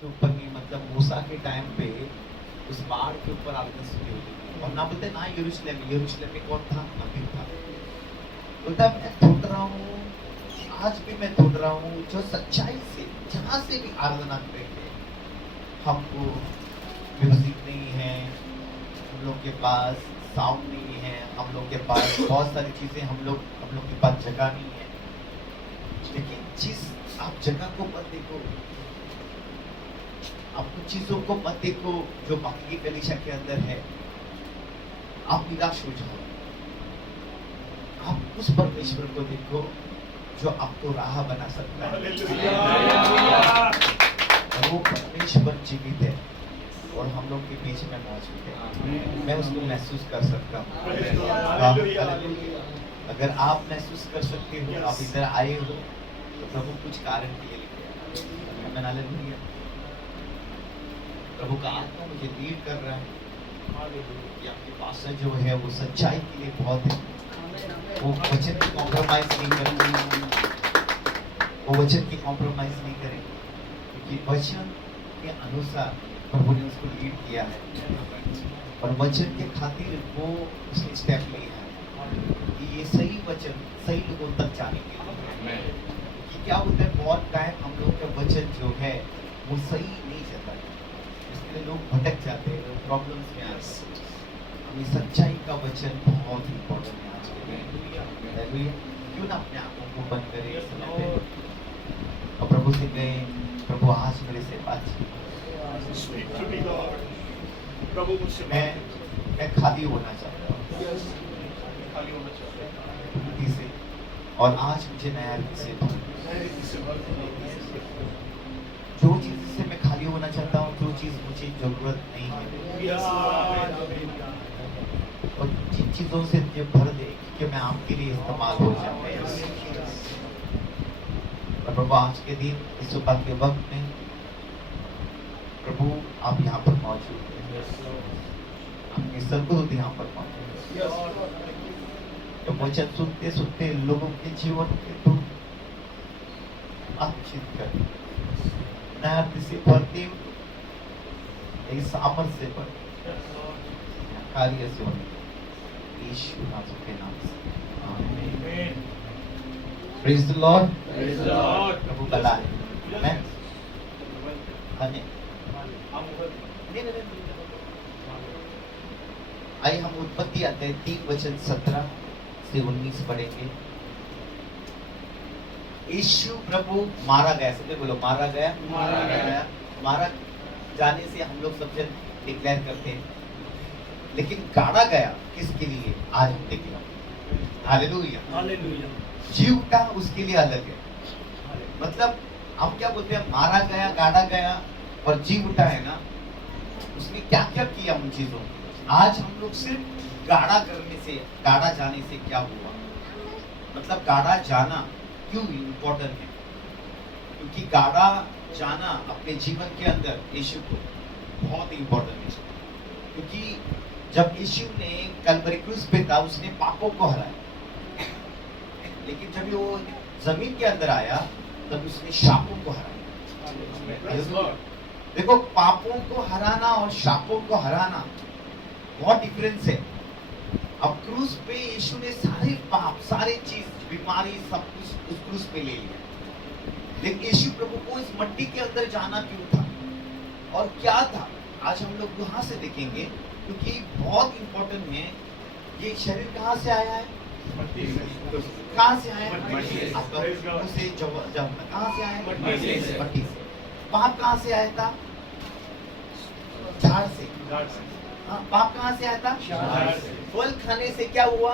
के ऊपर नहीं, मतलब मूसा के टाइम पे उस पहाड़ के ऊपर आग नसीब होगी। और ना बोलते ना यरूशलेम में कौन था? नबी था। बोलता मैं ढूंढ रहा हूँ, आज भी मैं ढूंढ रहा हूँ जो सच्चाई से जहां से भी आराधना करेंगे। हमको म्यूजिक नहीं है, हम लोग के पास साउंड नहीं है, हम लोग के पास बहुत सारी चीजें, हम लोग के पास जगह नहीं है। लेकिन जिस आप जगह को मत देखो, आप कुछ चीजों को मत देखो जो बाकी की कलीसिया के अंदर है, आप निराश हो जाओ। आप उस परमेश्वर को देखो जो आपको राह बना सकता है। और वो परमेश्वर जीवित है और हम लोग के बीच में मौजूद है। मैं उसको महसूस कर सकता हूँ। अगर आप महसूस कर सकते हो, आप इधर आए हो, तो प्रभु कुछ कारण के लिए लिखे। मैं हालेलुया। प्रभु का आत्मा मुझे लीड कर रहा है कि आपके पास जो है वो सच्चाई के लिए बहुत है। वो वचन की कॉम्प्रोमाइज नहीं करेंगे, वो वचन की कॉम्प्रोमाइज नहीं करेंगे, क्योंकि वचन के अनुसार प्रभु ने उसको लीड किया है और वचन के खातिर वो उसने स्टेप लिया है कि ये सही वचन सही लोगों तक जाने के लिए। कि क्या होता है, बहुत टाइम हम लोग का वचन जो है वो सही नहीं जाता है, इसलिए लोग भटक जाते हैं, लोग प्रॉब्लम्स में आते हैं। हमें सच्चाई का वचन बहुत इंपॉर्टेंट है आज के दिन। क्यों ना अपने आंखों को बंद करें इस समय पे और प्रभु से गए, प्रभु आज मेरे से बातचीत। प्रभु मुझसे मैं खाली होना चाहता हूँ से, और आज मुझे नया रीति से जो चीज से मैं खाली होना चाहता हूँ, जो चीज मुझे जरूरत नहीं है, और जिन चीजों से मुझे भर दे कि मैं आपके लिए इस्तेमाल हो जाऊँ। और प्रभु आज के दिन इस सुबह के वक्त में प्रभु आप यहाँ पर मौजूद हैं, आपके सर्वदूत यहाँ पर मौजूद हैं। तो वचन सुनते सुनते लोगों के जीवन के तो बातचीत कर नया से भरते एक सामर्थ्य से पर कार्य से यीशु नाम के नाम से आमीन। Praise the lord. प्रभु भलाए। मैं आइए हम उत्पत्ति अध्याय 3:17 से 19 पढ़ेंगे। यीशु प्रभु मारा गया, सबसे बोलो मारा गया। मारा जाने से हम लोग सबसे डिक्लेयर करते हैं, लेकिन गाड़ा गया किसके लिए आज हम देखेंगे। हालेलुया। जीव उठा उसके लिए अलग है। मतलब हम क्या बोलते हैं, मारा गया, गाड़ा गया और जीव उठा है ना, उसने क्या क्या किया उन चीजों। आज हम लोग सिर्फ गाड़ा करने से, गाड़ा जाने से क्या हुआ, मतलब गाड़ा जाना क्यों इम्पोर्टेंट है, क्योंकि गाड़ा जाना अपने जीवन के अंदर यीशु को बहुत इम्पोर्टेंट है। क्योंकि जब यीशु ने कलवरी क्रूस पे था, उसने पापों को हराया, लेकिन जब वो जमीन के अंदर आया तब उसने शापों को हराया। देखो, पापों को हराना और शापों को हराना बहुत डिफरेंस है। अब क्रूस पे यीशु ने सारे पाप, सारे चीज, बीमारी, सब कुछ उस क्रूस पे ले लिया। लेकिन यीशु प्रभु को इस मट्टी के अंदर जाना क्यों था और क्या था, आज हम लोग वहां से देखेंगे, क्योंकि बहुत इंपॉर्टेंट है। ये शरीर कहाँ से आया है? कहाँ से आया? उसे कहाँ से आया? मट्टी से। पाप कहाँ से आया था? झाड़ से। हाँ, पाप कहाँ से आया था? फल खाने से क्या हुआ?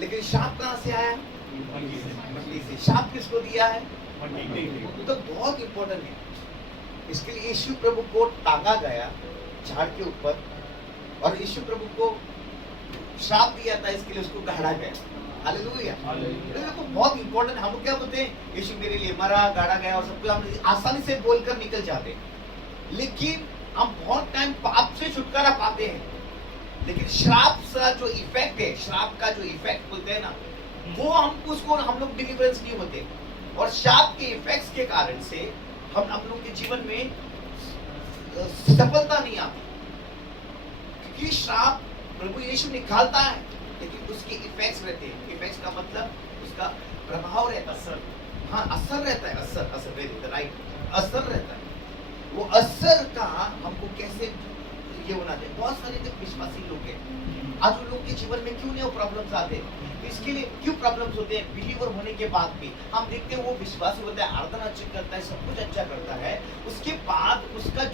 लेकिन शाप कहाँ से आया? मट्टी से। शाप किसको दिया है? तो बहुत इंपॉर्टेंट है। इसके लिए यीशु प्रभु को टांगा गया झाड़ के ऊपर, और यीशु प्रभु को श्राप दिया था, इसके लिए उसको गाड़ा गया। हालेलुया। देखो बहुत इंपॉर्टेंट। हम क्या बोलते हैं, यीशु मेरे लिए मरा, गाड़ा गया, और सब कुछ हम आसानी से बोलकर निकल जाते हैं। लेकिन हम बहुत टाइम पाप से छुटकारा पाते हैं, लेकिन श्राप का जो इफेक्ट है, श्राप का जो इफेक्ट बोलते हैं ना, वो हमको उसको हम लोग डिलीवरेंस नहीं होते। और श्राप के इफेक्ट्स के कारण से हम लोग के जीवन में सफलता नहीं आती, क्योंकि श्राप प्रभु यीशु निकालता है, लेकिन उसके इफेक्ट्स रहते हैं। इफेक्ट्स का मतलब उसका प्रभाव रहता है, असर, हाँ असर रहता है, असर वेरी राइट, असर रहता है। वो असर का हमको कैसे ये होना चाहिए। बहुत सारे जो विश्वासी लोग हैं आज उन लोग के जीवन में क्यों नहीं वो प्रॉब्लम्स आते, इसके लिए क्यों प्रॉब्लम्स होते हैं। बिलीवर होने के बाद भी हम देखते हैं वो विश्वासी होता है, आराधना अच्छा करता है, सब कुछ अच्छा करता है, उसके बाद उसका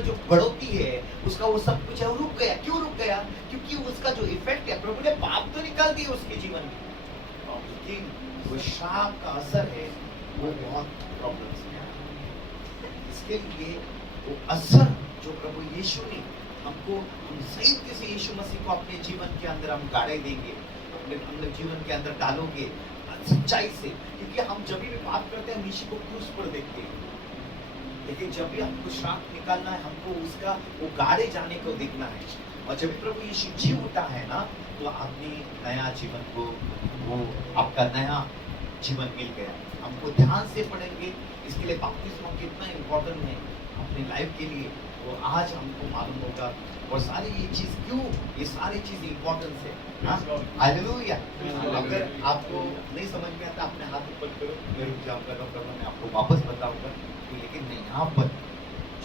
जो बढ़ोतरी है, उसका वो सब कुछ है वो रुक गया। क्यों रुक गया? क्योंकि उसका जो इफेक्ट है, प्रभु ने पाप तो निकाल दिया उसके जीवन में, लेकिन वो श्राप का असर है वो बहुत प्रॉब्लम्स में आया। इसके लिए वो असर जो प्रभु यीशु ने हमको, हम सही तरीके से यीशु मसीह को अपने जीवन के अंदर हम गाड़े देंगे, अपने जीवन के अंदर डालोगे सच्चाई से, क्योंकि हम जब भी पाप करते हैं हम यीशु को क्रूस पर देखते हैं, लेकिन जब भी हमको श्राप निकालना है, हमको उसका वो गाड़े जाने को देखना है। और जब भी प्रभु यीशु जी उठा है ना, तो आपने नया जीवन को, वो आपका नया जीवन मिल गया। हमको ध्यान से पढ़ेंगे, इसके लिए बपतिस्मा कितना इम्पोर्टेंट है अपने लाइफ के लिए, वो आज हमको मालूम होगा। और सारी ये चीज क्यों, ये सारी चीज इम्पोर्टेंस है। हालेलुया। अगर आपको नहीं समझ में आता अपने हाथ ऊपर करो, मैं रुक जाऊंगा, डॉक्टर मैं आपको वापस बताऊंगा। लेकिन नहीं, यहाँ पर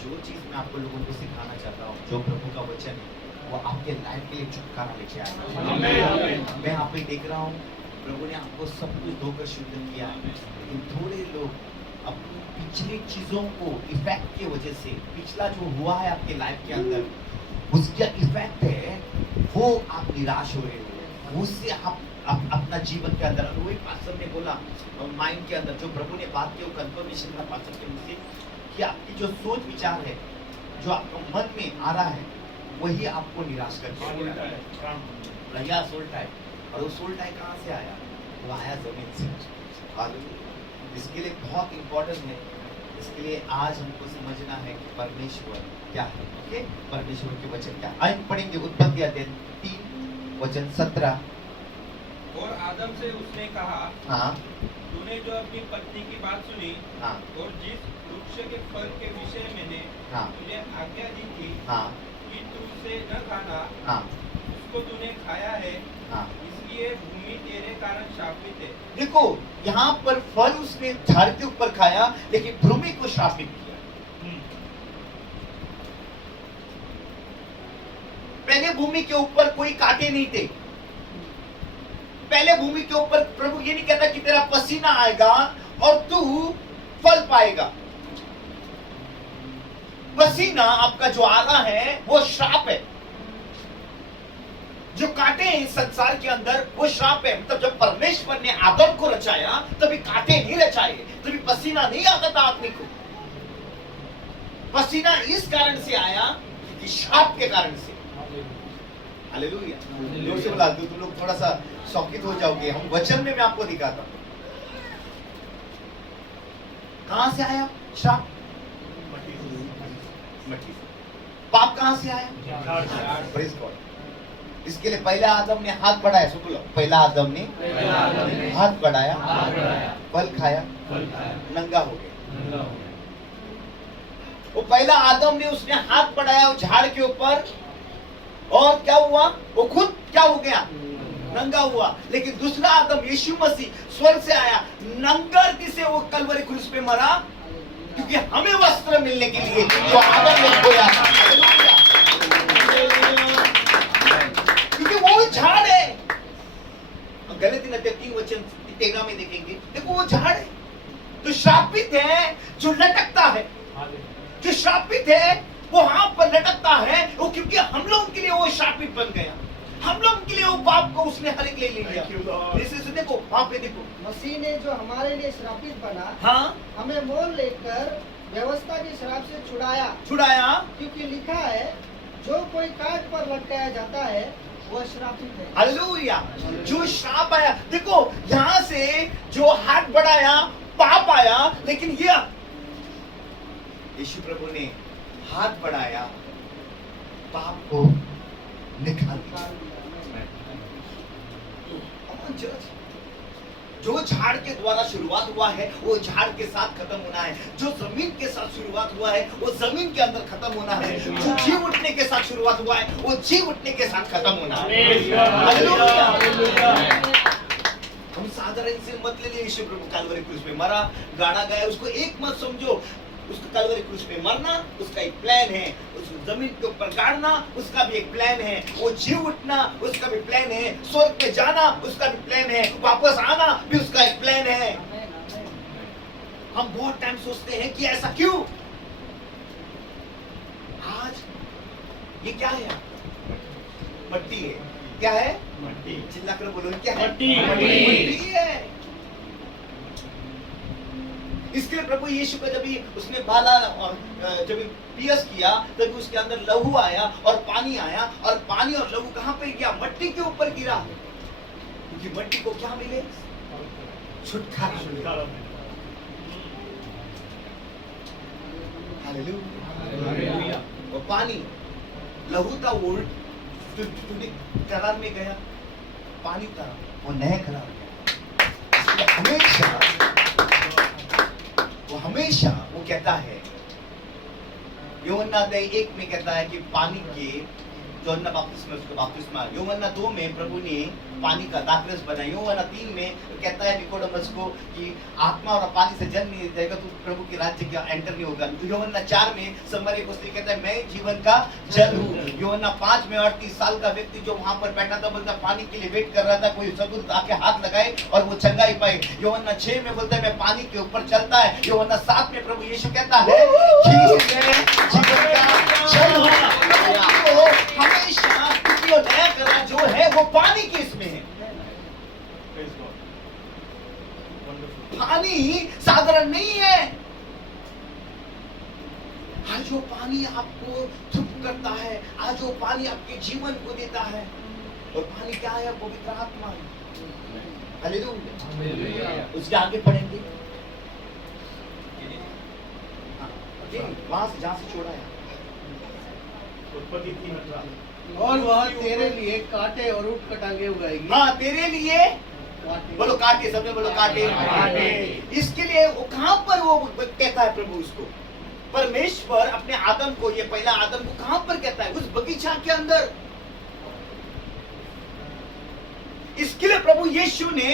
जो चीज मैं आपको लोगों को सिखाना चाहता हूँ, जो प्रभु का वचन है, वो आपके लाइफ के लिए छुटकारा लेके आएगा। मैं यहाँ पे देख रहा हूँ प्रभु ने आपको सब कुछ धोकर शुद्ध किया है, लेकिन थोड़े लोग अपनी पिछली चीजों को इफेक्ट की वजह से, पिछला जो हुआ है आपके लाइफ के अंदर, उसका इफेक्ट है वो आप निराश हुए, उससे आप अपना जीवन के अंदर, वही पास्टर ने बोला माइंड के अंदर जो प्रभु ने बात की, वो कंफर्मेशन था पास्टर के मुझसे, कि आपकी जो सोच विचार है, जो आपका मन में आ रहा है, वही आपको निराश करके रहा सोल टाइप। और वो सोल टाइप कहाँ से आया? वो आया जमीन से। इसके लिए बहुत इंपॉर्टेंट है, इसके लिए आज हमको समझना है कि परमेश्वर क्या है। ओके, परमेश्वर के वचन क्या है। आज पढ़ेंगे उत्पत्ति अध्याय 3 वचन 17। और आदम से उसने कहा, हाँ, तूने जो अपनी पत्नी की बात सुनी, हाँ, और जिस वृक्ष के फल के विषय मैंने हाँ, तुझे आज्ञा दी थी, हाँ, कि तू उसे न खाना, हाँ, उसको तूने खाया है, हाँ, इसलिए भूमि तेरे कारण शापित है। देखो यहाँ पर फल उसने झाड़ के ऊपर खाया, लेकिन भूमि को शापित किया। पहले भूमि के ऊपर कोई कांटे नहीं थे। पहले भूमि के ऊपर प्रभु ये नहीं कहता कि तेरा पसीना आएगा और तू फल पाएगा। पसीना आपका जो आ रहा है वो श्राप है। जो कांटे हैं इस संसार के अंदर वो श्राप है। मतलब जब परमेश्वर ने आदम को रचाया तभी कांटे नहीं रचाए, तभी पसीना नहीं आता था आदमी को। पसीना इस कारण से आया कि श्राप के कारण से। हालेलुया। जोर से बोला दो, तुम लोग थोड़ा सा शौकित हो जाओगे। हम वचन में मैं आपको दिखाता हूं कहां से आया श्राप। मट्टी से। पाप कहां से आया? Praise God. इसके लिए पहला आदम ने हाथ बढ़ाया। सुन लो, पहला आदम ने हाथ बढ़ाया, फल खाया, नंगा हो गया। वो पहला आदम ने उसने हाथ बढ़ाया झाड़ के ऊपर, और क्या हुआ? वो खुद क्या हो गया? नंगा हुआ। लेकिन दूसरा आदम यीशु मसीह स्वर्ग से आया, नंगरती से वो कलवरी क्रूस पे मरा, क्योंकि हमें वस्त्र मिलने के लिए जो आदम ने खोया था। क्योंकि वो झाड़ है। गलती न 3 वचन 13 में देखेंगे। देखो वो झाड़ है जो श्रापित है, जो लटकता है, जो श्रापित है वो हाथ पर लटकता है। वो क्योंकि हम लोगों के लिए वो श्रापित बन गया, हम लोगों के लिए वो पाप को उसने हर एक ले लिया। इसे देखो, वहां पे देखो, मसीह ने जो हमारे लिए श्रापित बना, हाँ, हमें मोल लेकर व्यवस्था के श्राप से छुड़ाया। क्योंकि लिखा है, जो कोई काट पर लटकाया जाता है वह श्रापित है। हालेलुया। जो श्राप आया, देखो यहाँ से जो हाथ बढ़ाया पाप आया, लेकिन ये यीशु प्रभु ने हाथ बढ़ाया, पाप को निकाल दिया। जो झाड़ के द्वारा शुरुआत हुआ है वो झाड़ के साथ खत्म होना है, जो जमीन के साथ शुरुआत हुआ है वो जमीन के अंदर खत्म होना है, जो जीव उठने के साथ शुरुआत हुआ है वो जीव उठने के साथ खत्म होना है। हालेलुया। हम साधारण से मत ले लिए, यीशु प्रभु कलवरी क्रूस पे मरा, गाड़ा गया, उसको एक मत समझो। उसको कलवरी क्रूस पे मरना उसका एक प्लान है, उसको जमीन के ऊपर गाड़ना उसका भी एक प्लान है, वो जीव उठना उसका भी प्लान है, स्वर्ग में जाना उसका भी प्लान है, वापस आना भी उसका एक प्लान है। हम बहुत टाइम सोचते हैं कि ऐसा क्यों। आज ये क्या है? मट्टी है। क्या है? मट्टी। चिल्ला कर बोलो, क्या है? मट्टी है। इसके लिए प्रभु यीशु को जब उसने बाला और जब पियस किया तब उसके अंदर लहू आया और पानी आया, और पानी और लहू कहां पे गया? मट्टी के ऊपर गिरा, क्योंकि मट्टी को क्या मिले? छुटकारा। हालेलुया। और पानी लहू था वो करार में गया, पानी था वो नया करार गया। हमेशा वो कहता है, यूहन्ना 1 में कहता है कि पानी के यूहन्ना बपतिस्मा, उसका बपतिस्मा। यूहन्ना 2 में प्रभु ने पानी का दाखरस बनाया। यूहन्ना 3 में कहता है निकोडेमस को कि आत्मा और पानी से जन्म नहीं जाएगा तो प्रभु के राज्य का एंटर नहीं होगा। यूहन्ना 4 में समरी को स्त्री कहता है मैं जीवन का जल हूँ। यूहन्ना 5 में 38 साल का व्यक्ति जो वहां पर बैठा था बोलता पानी के लिए वेट कर रहा था, कोई सदुर आके हाथ लगाए और वो चंगाई पाए। यूहन्ना 6 में बोलता है मैं पानी के ऊपर चलता है। यूहन्ना 7 में प्रभु यीशु कहता है कि मैं जीवन का जल हूँ। हमेशा क्योंकि वो नया करा जो है वो पानी के इसमें है। पानी साधारण नहीं है। आज वो पानी आपको तृप्त करता है, आज वो पानी आपके जीवन को देता है। और पानी क्या है? पवित्र आत्मा है। हालेलुया। उसके आगे पढ़ेंगे वहां से जहां से छोड़ा है। उत्पत्ति 3:18। और वह तेरे लिए कांटे और ऊंट कटांगे उगाएगी। हाँ, तेरे लिए कांटे। बोलो कांटे, सबने बोलो कांटे। इसके लिए वो कहां पर वो कहता है प्रभु उसको? परमेश्वर अपने आदम को, ये पहला आदम को कहां पर कहता है? उस बगीचा के अंदर। इसके लिए प्रभु यीशु ने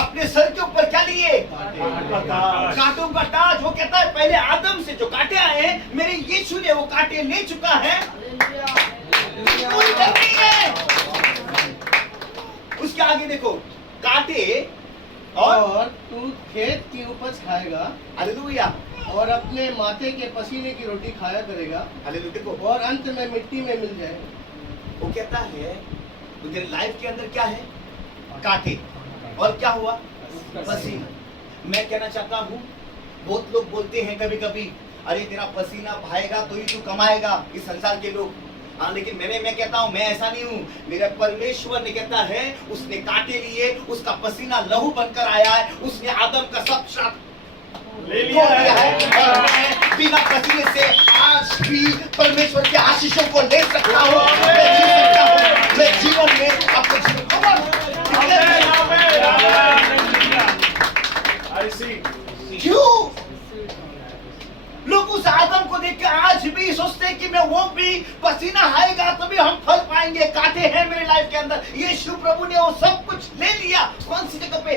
अपने सर के ऊपर क्या लिए? कांटों का ताज। वो कहता है पहले आदम से जो कांटे आए मेरे यीशु ने वो कांटे ले चुका है, कोई डर नहीं है। उसके आगे देखो, कांटे और तू खेत की उपज खाएगा। हालेलुया। और अपने माथे के पसीने की रोटी खाया करेगा। हालेलुया। देखो, और अंत में मिट्टी में मिल जाए। वो कहता है तेरे लाइफ के अंदर क्या है? कांटे। और क्या हुआ? पसीना। मैं कहना चाहता हूँ, बहुत लोग बोलते हैं कभी कभी, अरे तेरा पसीना बहाएगा तो ही तू कमाएगा, इस संसार के लोग। हाँ, लेकिन मैं कहता हूँ मैं ऐसा नहीं हूँ। मेरा परमेश्वर ने कहता है उसने कांटे लिए, उसका पसीना लहू बनकर आया है, उसने आदम का सब श्राप ले लिया है। और मैं बिना पसीने से आज भी परमेश्वर के आशीषों को ले सकता हूँ। मैं जी सकता हूँ। मैं जीवन में अपने जीवन क्यों लोग उस आदम को देख के आज भी सोचते हैं कि मैं वो भी पसीना आएगा तभी हम फल पाएंगे। कांटे हैं मेरे लाइफ के अंदर। यीशु प्रभु ने वो सब कुछ ले लिया। कौन सी जगह पे?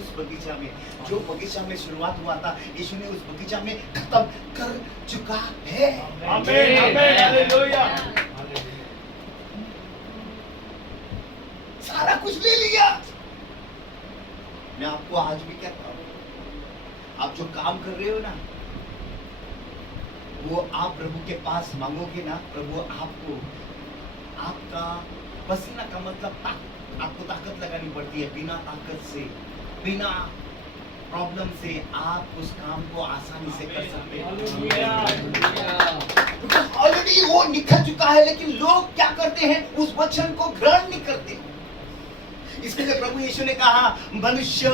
उस बगीचा में, जो बगीचा में शुरुआत हुआ था, यीशु ने उस बगीचा में खत्म कर चुका है। आमीन, आमीन, हालेलुया। सारा कुछ ले लिया। मैं आपको आज भी कहता हूँ, आप जो काम कर रहे हो ना, वो आप प्रभु के पास मांगोगे ना, प्रभु आपको, आपका पसीना का मतलब आपको ताकत लगानी पड़ती है। बिना ताकत से, बिना प्रॉब्लम से आप उस काम को आसानी से कर सकते हैं। ऑलरेडी वो निकल चुका है, लेकिन लोग क्या करते हैं? उस वचन को ग्रहण नहीं करते। इसके लिए प्रभु यीशु ने कहा मनुष्य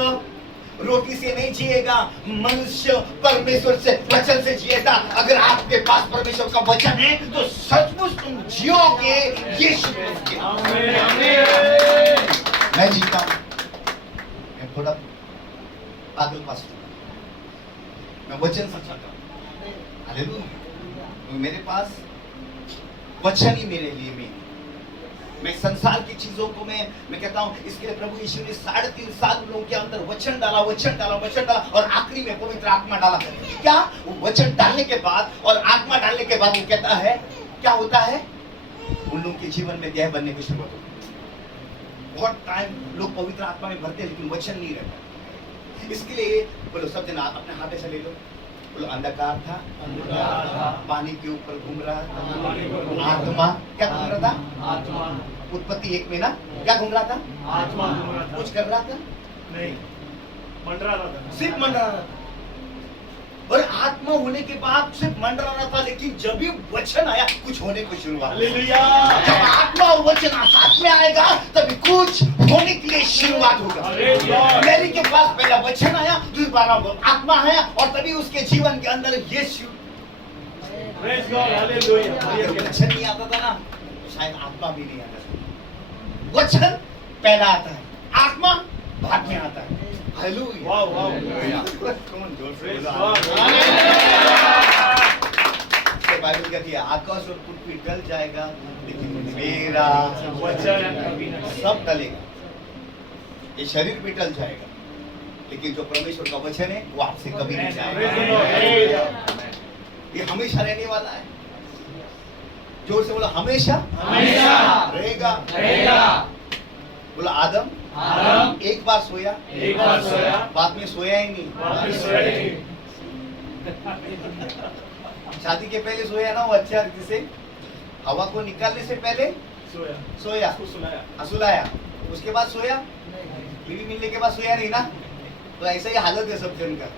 रोटी से नहीं जिएगा, मनुष्य परमेश्वर से, वचन से जिएगा। अगर आपके पास परमेश्वर का वचन है तो सचमुच तुम जियोगे। यीशु मैं जीता हूं। थोड़ा पागल पास मैं वचन सिखाता हूँ। हालेलुया। मेरे पास वचन ही मेरे लिए में मैं संसार की चीजों को मैं कहता हूँ, इसके लिए प्रभु यीशु ने 3.5 साल लोगों के अंदर वचन डाला और आखिरी में पवित्र आत्मा डाला। क्या वो वचन डालने के बाद और आत्मा डालने के बाद वो कहता है क्या होता है, उन लोगों के जीवन में देह बनने की शुरुआत होती है। बहुत टाइम लोग पवित्र आत्मा में भरते हैं लेकिन वचन नहीं रहता। इसके लिए बोलो सब जन अपने हाथ से ले लो, बोलो अंधकार था, पानी के ऊपर घूम रहा था, आत्मा क्या घूम रहा था, आत्मा उत्पत्ति 1 में ना क्या घूम रहा था, आत्मा घूम रहा था। कुछ कर रहा था नहीं, मंडरा रहा था। सिर्फ मंडरा रहा था। और आत्मा होने के बाद सिर्फ मंडरा रहा था, लेकिन जब भी वचन आया कुछ होने को शुरुआत। हालेलुया। जब आत्मा और वचन साथ में आएगा तभी कुछ होने के लिए शुरुआत होगा। हालेलुया। मेरी के पास पहला वचन आया, दूसरा आत्मा है और तभी उसके जीवन के अंदर यीशु। Praise God. हालेलुया। अगर वचन नहीं आता था ना शायद आत्मा भी नहीं आता था। वचन पहला आता है, आत्मा बाद में आता है। हालेलुया। वाह वाह। कौन जोर से प्रेज बोला? गॉड। बाइबल कहती है आकाश और पृथ्वी टल जाएगा लेकिन मेरा वचन कभी नहीं। सब टलेगा। ये शरीर भी टल जाएगा लेकिन जो परमेश्वर का वचन है वो आपसे कभी नहीं जाएगा। ये हमेशा रहने वाला है। जोर से बोला हमेशा रहेगा। बोला आदम एक बार सोया, बाद में सोया ही नहीं। शादी के पहले सोया ना वो अच्छा रीति से, हवा को निकालने से पहले सोया, सुलाया, उसके बाद सोया, बीवी मिलने के बाद सोया नहीं ना। तो ऐसा ही हालत है सब जन का।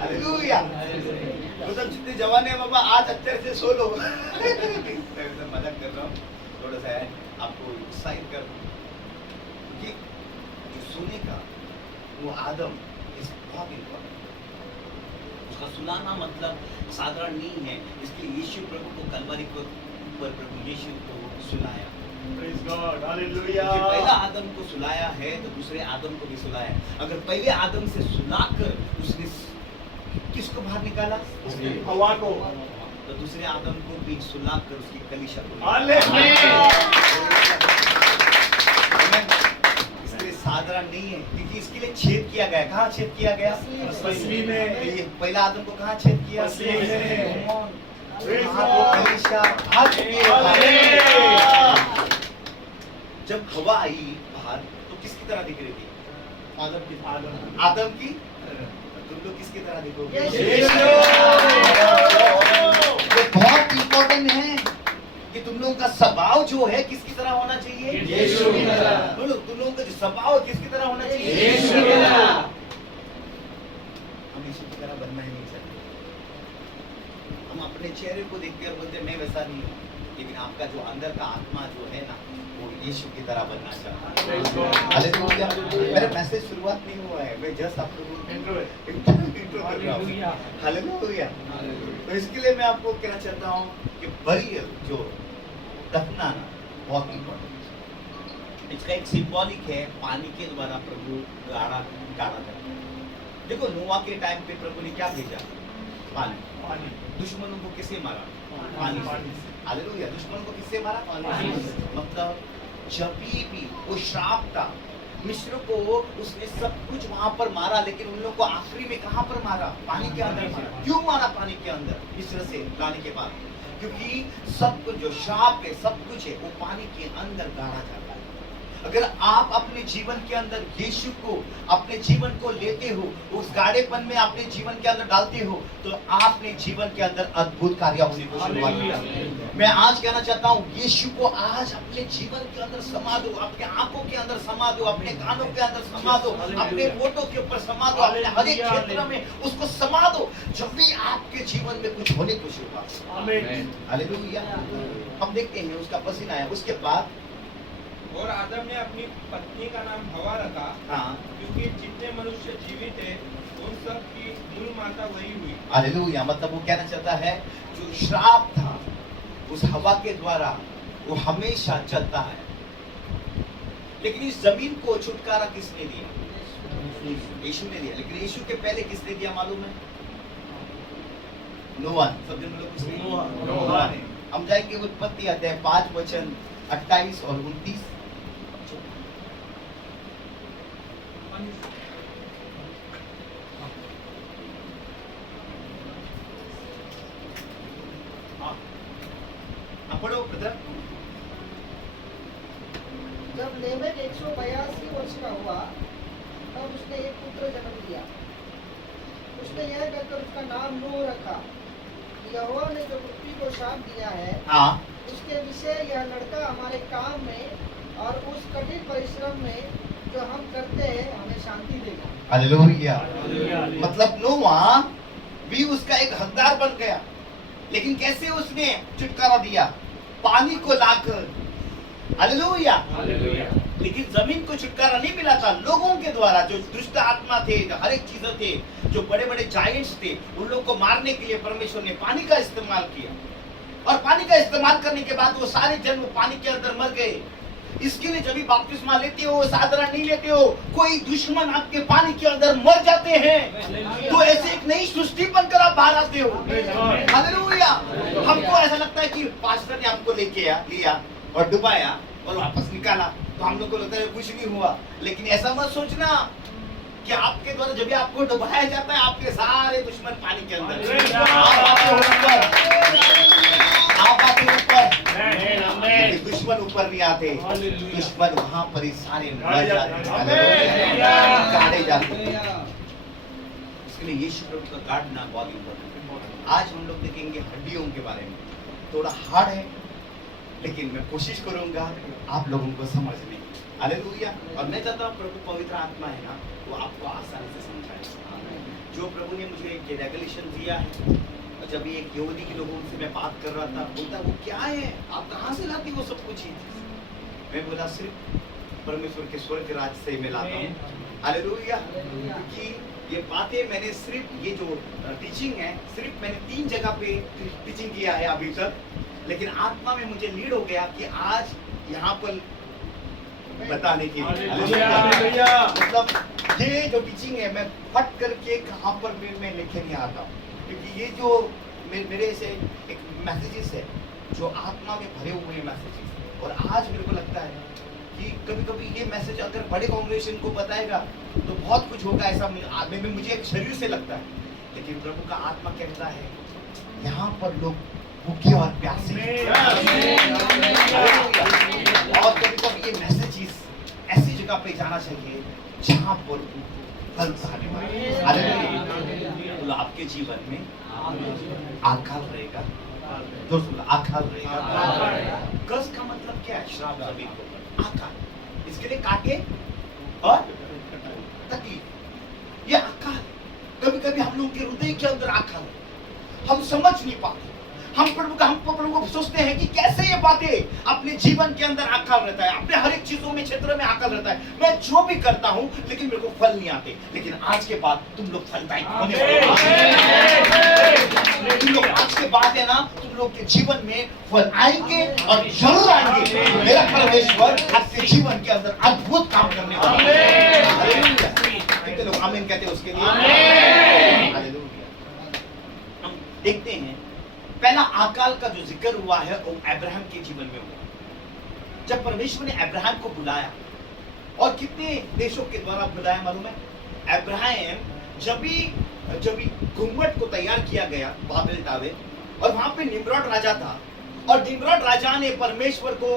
हालेलुया। तो सब जितने जवान है बाबा आज अच्छे से सो लो। मजाक कर रहा हूँ, थोड़ा सा है आपको उत्साहित कर कि जो सोने का वो आदम इस बहुत इम्पोर्टेंट। उसका सुलाना मतलब साधारण नहीं है, इसलिए यीशु प्रभु को कलवरी को ऊपर प्रभु यीशु को सुलाया। Praise God. हालेलुया। पहला आदम को सुलाया है तो दूसरे आदम को भी सुलाया। अगर पहले आदम से सुलाकर उसने किसको बाहर निकाला, हवा को, तो दूसरे आदम को भी सुलाकर उसकी कलीसिया को। हालेलुया। इसलिए साधारण नहीं है क्योंकि इसके लिए छेद किया गया। कहाँ छेद किया गया? मसीह में। ये पहला आदम को कहाँ छेद किया? मसीह में। वहाँ वो कलीसिया आ चुकी है। हालेलुया। जब हवा आई बाहर तो किसकी तरह दिख रही थी? आदम। आदम की। तुम लोग किसकी तरह दिखोगे? यीशु। ये बहुत इंपॉर्टेंट है कि तुम लोगों का स्वभाव जो है किसकी तरह होना चाहिए? यीशु की तरह। बोलो तुम लोगों का जो स्वभाव है किसकी तरह होना चाहिए? यीशु की तरह। हम यीशु की तरह बनना ही नहीं चाहते। हम अपने चेहरे को देख कर बोलते मैं वैसा नहीं हूँ, लेकिन आपका जो अंदर का आत्मा जो है ना वो यीशु की तरह बनना चाहता है। हालेलुया। मेरा मैसेज शुरुआत नहीं हुआ है, मैं जस्ट आपको इंट्रो कर रहा हूँ। हालेलुया। तो इसके लिए मैं आपको कहना चाहता हूँ कि बरियल जो दफनाना बहुत इम्पोर्टेंट। इसका एक सिंबॉलिक है, पानी के द्वारा प्रभु गाड़ा करता है। देखो नोआ के टाइम पे प्रभु ने क्या भेजा? पानी। दुश्मनों को किससे मारा? पानी से। हालेलुया। दुश्मन को किससे मारा? पानी से। मतलब जब भी वो श्राप था, मिस्र को उसने सब कुछ वहां पर मारा, लेकिन उन लोगों को आखिरी में कहां पर मारा? पानी के अंदर मारा। क्यों मारा पानी के अंदर? मिस्र से लाने के बाद, क्योंकि सब कुछ जो श्राप है, सब कुछ है, वो पानी के अंदर गाड़ा जाता है। अगर आप अपने जीवन के अंदर यीशु को अपने जीवन को लेते हो, उस गाढ़ेपन में अपने जीवन के अंदर डालते हो, तो आपने जीवन के अंदर अद्भुत कार्य होने को शुरुआत होगी। मैं आज कहना चाहता हूँ यीशु को आज अपने जीवन के अंदर समा दो, अपने आंखों के अंदर समा दो, अपने कानों के अंदर समा दो, अपने फोटो के ऊपर समा दो, अपने हर एक क्षेत्र में उसको समा दो, जब भी आपके जीवन में कुछ होने को शुरुआत। आमीन। हालेलुया। हम देखते हैं उसका पसीना आया, उसके बाद और आदम ने अपनी पत्नी का नाम हवा रखा, हाँ क्योंकि जितने मनुष्य जीवित थे उन सब की मूल माता वही हुई। हालेलुया। मतलब वो कहना चाहता है जो श्राप था उस हवा के द्वारा वो हमेशा चलता है। लेकिन इस जमीन को छुटकारा किसने दिया? यीशु ने दिया। लेकिन यीशु के पहले किसने दिया मालूम है? नोआ। सब दिन लोग किसने? नोआ ने। हम जाएंगे उत्पत्ति अध्याय 5 वचन 28 और 29। पढ़ो ब्रदर। जब लेमेक 182 वर्ष का हुआ तब उसने एक पुत्र जन्म दिया। उसने यह कहकर उसका नाम नूह रखा। यहोवा ने जो पृथ्वी को शाप दिया है हाँ, उसके विषय यह लड़का हमारे काम में और उस कठिन परिश्रम में जो हम करते हैं हमें शांति देगा। हालेलुया। मतलब नोआ भी उसका एक हकदार बन गया। लेकिन कैसे उसने छुटकारा दिया? पानी को लाकर। हालेलुया। लेकिन जमीन को छुटकारा नहीं मिला था लोगों के द्वारा, जो दुष्ट आत्मा थे, जो हर एक चीजें थे, जो बड़े बड़े जायंट्स थे, उन लोगों को मारने के लिए परमेश्वर ने पानी का इस्तेमाल किया। और पानी का इस्तेमाल करने के बाद वो सारे जन पानी के अंदर मर गए। इसके लिए जब भी बपतिस्मा लेते हो, साधारण नहीं लेते हो, कोई दुश्मन आपके पानी के अंदर मर जाते हैं, तो ऐसे एक नई सृष्टि बनकर आप बाहर आते हो। हालेलुया। हमको ऐसा लगता है कि पास्टर ने हमको लेके लिया और डुबाया और वापस निकाला, तो हम लोग को लगता है कुछ नहीं हुआ। लेकिन ऐसा मत सोचना कि आपके द्वारा जब भी आपको डुबाया जाता है, आपके सारे दुश्मन पानी के अंदर, आप आते ऊपर, दुश्मन ऊपर नहीं आते, दुश्मन वहां पर ही सारे मर जाते, काटे जाते। इसके लिए यीशु प्रभु का काटना बहुत इम्पोर्टेंट है। आज हम लोग देखेंगे हड्डियों के बारे में, थोड़ा हार्ड है, लेकिन मैं कोशिश करूंगा आप लोगों को समझने। हालेलुया। और मैं चाहता हूँ प्रभु पवित्र आत्मा है ना, वो आपको आसानी से समझाए। जो प्रभु ने मुझे एक रेवलेशन दिया है, और जब एक यहूदी के लोगों से मैं बात कर रहा था, बोलता वो क्या है, आप कहाँ से लाती वो सब कुछ ही? मैं बोला सिर्फ परमेश्वर के स्वर्ग राज से मैं लाता हूँ। हालेलुया। क्योंकि ये बातें मैंने सिर्फ, ये जो टीचिंग है, सिर्फ मैंने 3 जगह पे टीचिंग किया है अभी तक, लेकिन आत्मा में मुझे लीड हो गया कि आज यहाँ पर बताने के लिए। मतलब ये जो टीचिंग है, मैं फट करके कहाँ पर भी मैं लिखे नहीं आता, क्योंकि ये जो मेरे से एक मैसेजेस है जो आत्मा में भरे हुए मैसेजेस। और आज मेरे को लगता है कि कभी कभी ये मैसेज अगर बड़े कांग्रेगेशन को बताएगा तो बहुत कुछ होगा, ऐसा मुझे एक शरीर से लगता है। लेकिन प्रभु का आत्मा कहता है यहाँ पर लोग भूखे और प्यासे और कभी कभी ये मैसेजेस ऐसी जगह पे जाना चाहिए जहाँ पर फल खाने वाले। तो आपके जीवन में आकाल रहेगा, दोस्तों आकाल रहेगा। कर्ज का मतलब क्या है? श्राप जमीन को आकाल, इसके लिए काटे और तकलीफ, ये आकाल। कभी कभी हम लोग के हृदय के अंदर आकाल, हम समझ नहीं पाते। हम प्रभु को सोचते हैं कि कैसे ये बातें अपने जीवन के अंदर आकाल रहता है, अपने हर एक चीजों में क्षेत्र में आकाल रहता है। मैं जो भी करता हूं लेकिन मेरे को फल नहीं आते। लेकिन आज के बाद तुम लोग फलदायी होने वाले। तुम लोग आज के बाद है ना, तुम लोग के जीवन में फल आएंगे और जरूर आएंगे। मेरा परमेश्वर आपके जीवन के अंदर अद्भुत काम करने वाला है। कितने लोग आमीन कहते हैं उसके लिए? हालेलुया। हम देखते हैं पहला अकाल का जो जिक्र हुआ है वो अब्राहम के जीवन में हुआ। जब परमेश्वर ने अब्राहम को बुलाया, और कितने देशों के द्वारा बुलाया मालूम है? अब्राहम जब भी गुम्बद को तैयार किया गया बाबेल टावर, और वहां पे निम्रोद राजा था, और निम्रोद राजा ने परमेश्वर को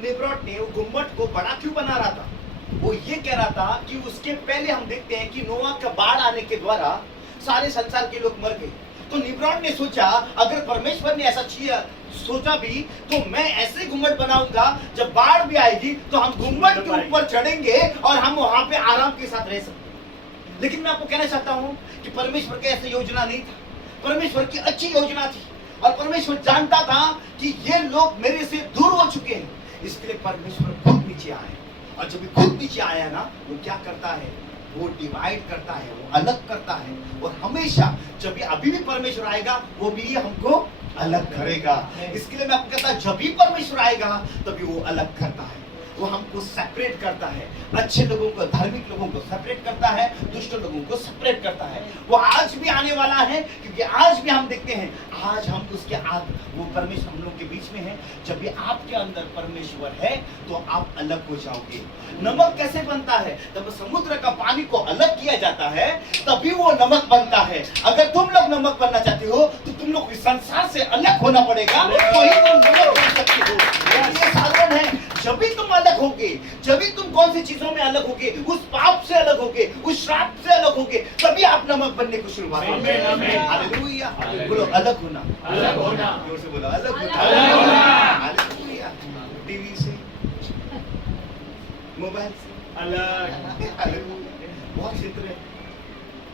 निम्रोद ने वो गुम्बद को बड़ा क्यों बना रहा था? वो ये कह रहा था कि उसके पहले हम देखते हैं कि नोआ का बाढ़ आने के द्वारा सारे संसार के लोग मर गए। तो निम्रोद ने सोचा अगर परमेश्वर ने ऐसा सोचा भी तो मैं ऐसे गुम्बद बनाऊंगा, जब बाढ़ भी आएगी तो हम गुम्बद के ऊपर चढ़ेंगे और हम वहां पे आराम के साथ रह सकते। लेकिन मैं आपको कहना चाहता हूं कि परमेश्वर की ऐसी योजना नहीं था, परमेश्वर की अच्छी योजना थी। और परमेश्वर जानता था कि ये लोग मेरे से दूर हो चुके हैं, इसके लिए परमेश्वर खुद नीचे आए। और जब खुद नीचे आया ना, वो क्या करता है? वो डिवाइड करता है, वो अलग करता है। और हमेशा जब भी अभी भी परमेश्वर आएगा वो भी हमको अलग करेगा। इसके लिए मैं आपको कहता हूं जब भी परमेश्वर आएगा तभी वो अलग करता है। वो हमको सेपरेट करता है, अच्छे लोगों को, धार्मिक लोगों को सेपरेट करता है, दुष्ट लोगों को सेपरेट करता है। वो आज भी आने वाला है, क्योंकि आज भी हम देखते हैं, आज हम उसके वो परमेश्वर हम लोग के बीच में है। जब भी आपके अंदर परमेश्वर है तो आप अलग हो जाओगे। नमक कैसे बनता है? जब समुद्र का पानी को अलग किया जाता है तभी वो नमक बनता है। अगर तुम लोग नमक बनना चाहते हो तो तुम लोग इस संसार से अलग होना पड़ेगा, वही तुम नमक बन सकते हो। ये साधारण है। जब भी तुम अलग होगे, जब भी तुम कौन सी चीजों में अलग होगे, उस पाप से अलग होगे, उस श्राप से अलग होगे, तभी आप नमक बनने को शुरुआत करोगे। हालेलुया। बोलो अलग होना, अलग होना। जोर से बोलो अलग होना, अलग होना। हालेलुया। टीवी से, मोबाइल से अलग। हालेलुया। बहुत क्षेत्र है,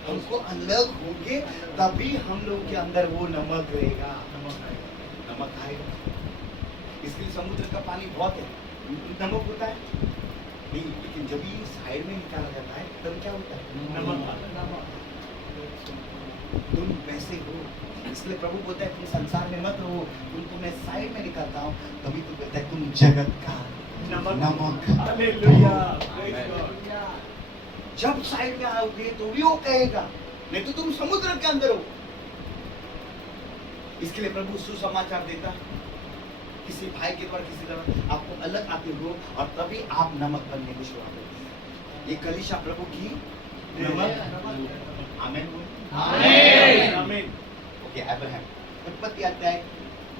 हमको अलग होंगे तभी हम लोग के अंदर वो नमक रहेगा, नमक आएगा। इसलिए समुद्र का पानी बहुत है, नमक होता है नहीं, लेकिन जब ये साइड में निकाला जाता है तब क्या होता है? नमक। तुम वैसे हो, इसलिए प्रभु बोलता है तुम संसार में मत रहो, तुमको मैं साइड में निकालता हूँ। तभी तो कहता है तुम जगत का नमक। हालेलुया। Praise God. जब साइड में आओगे तो भी वो कहेगा, नहीं तो तुम समुद्र के अंदर हो। इसके लिए प्रभु सुसमाचार देता है, किसी भाई के द्वारा किसी तरह आपको अलग आते हो और तभी आप नमक बनने को शुरुआत होगी। ये कलीसिया प्रभु की नमक। आमीन। आमीन। आमीन। ओके, अब्राहम उत्पत्ति अध्याय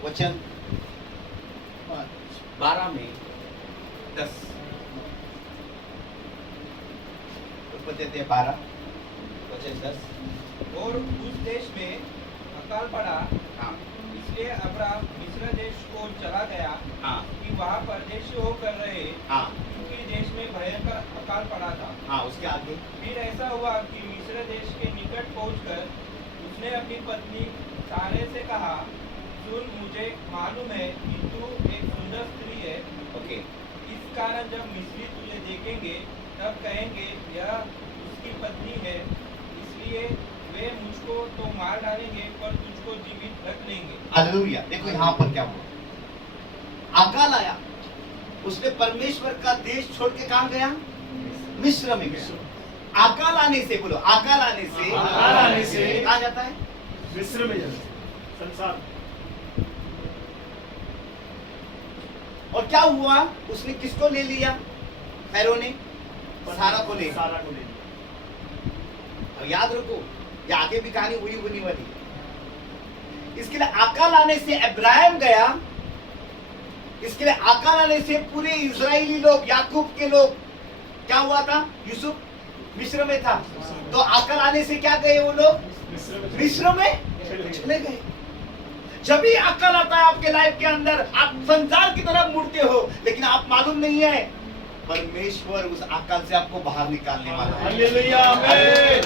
वचन 12 में 10। उत्पत्ति अध्याय 12 वचन 10। और उस देश में अकाल पड़ा, हाँ इसलिए अब्राम मिस्र देश को चला गया हाँ कि वहाँ परदेशी होकर रहे, हाँ क्योंकि देश में भयंकर अकाल पड़ा था। हाँ। उसके आगे फिर ऐसा हुआ कि मिस्र देश के निकट पहुंचकर उसने अपनी पत्नी सारे से कहा, सुन, मुझे मालूम है कि तू एक सुंदर स्त्री है। ओके। इस कारण जब मिस्री तुझे देखेंगे तब कहेंगे यह उसकी पत्नी है, इसलिए वे मुझको तो मार डालेंगे पर तुझको जीवित रख लेंगे। हालेलुया। देखो यहाँ पर क्या हुआ, अकाल आया, उसने परमेश्वर का देश छोड़ के कहाँ गया? मिस्र में गया। अकाल आने से, बोलो अकाल आने से, अकाल आने से कहाँ जाता है? मिस्र में जाता है, संसार। और क्या हुआ? उसने किसको ले लिया? फैरो ने सारा को ले। सारा को ले लिया। और याद रखो, ये आगे भी कहानी वही होने वाली है। इसके लिए अकाल आने से अब्राहम गया, इसके लिए अकाल आने से पूरे इजरायली लोग, याकूब के लोग, क्या हुआ था? यूसुफ मिस्र में था, तो अकाल आने से क्या गए वो लोग? मिस्र में चले गए। जब भी अकाल आता है आपके लाइफ के अंदर, आप संसार की तरफ मुड़ते हो, लेकिन आप मालूम नहीं है परमेश्वर उस अकाल से आपको बाहर निकालने वाला है। हालेलुया। आमीन।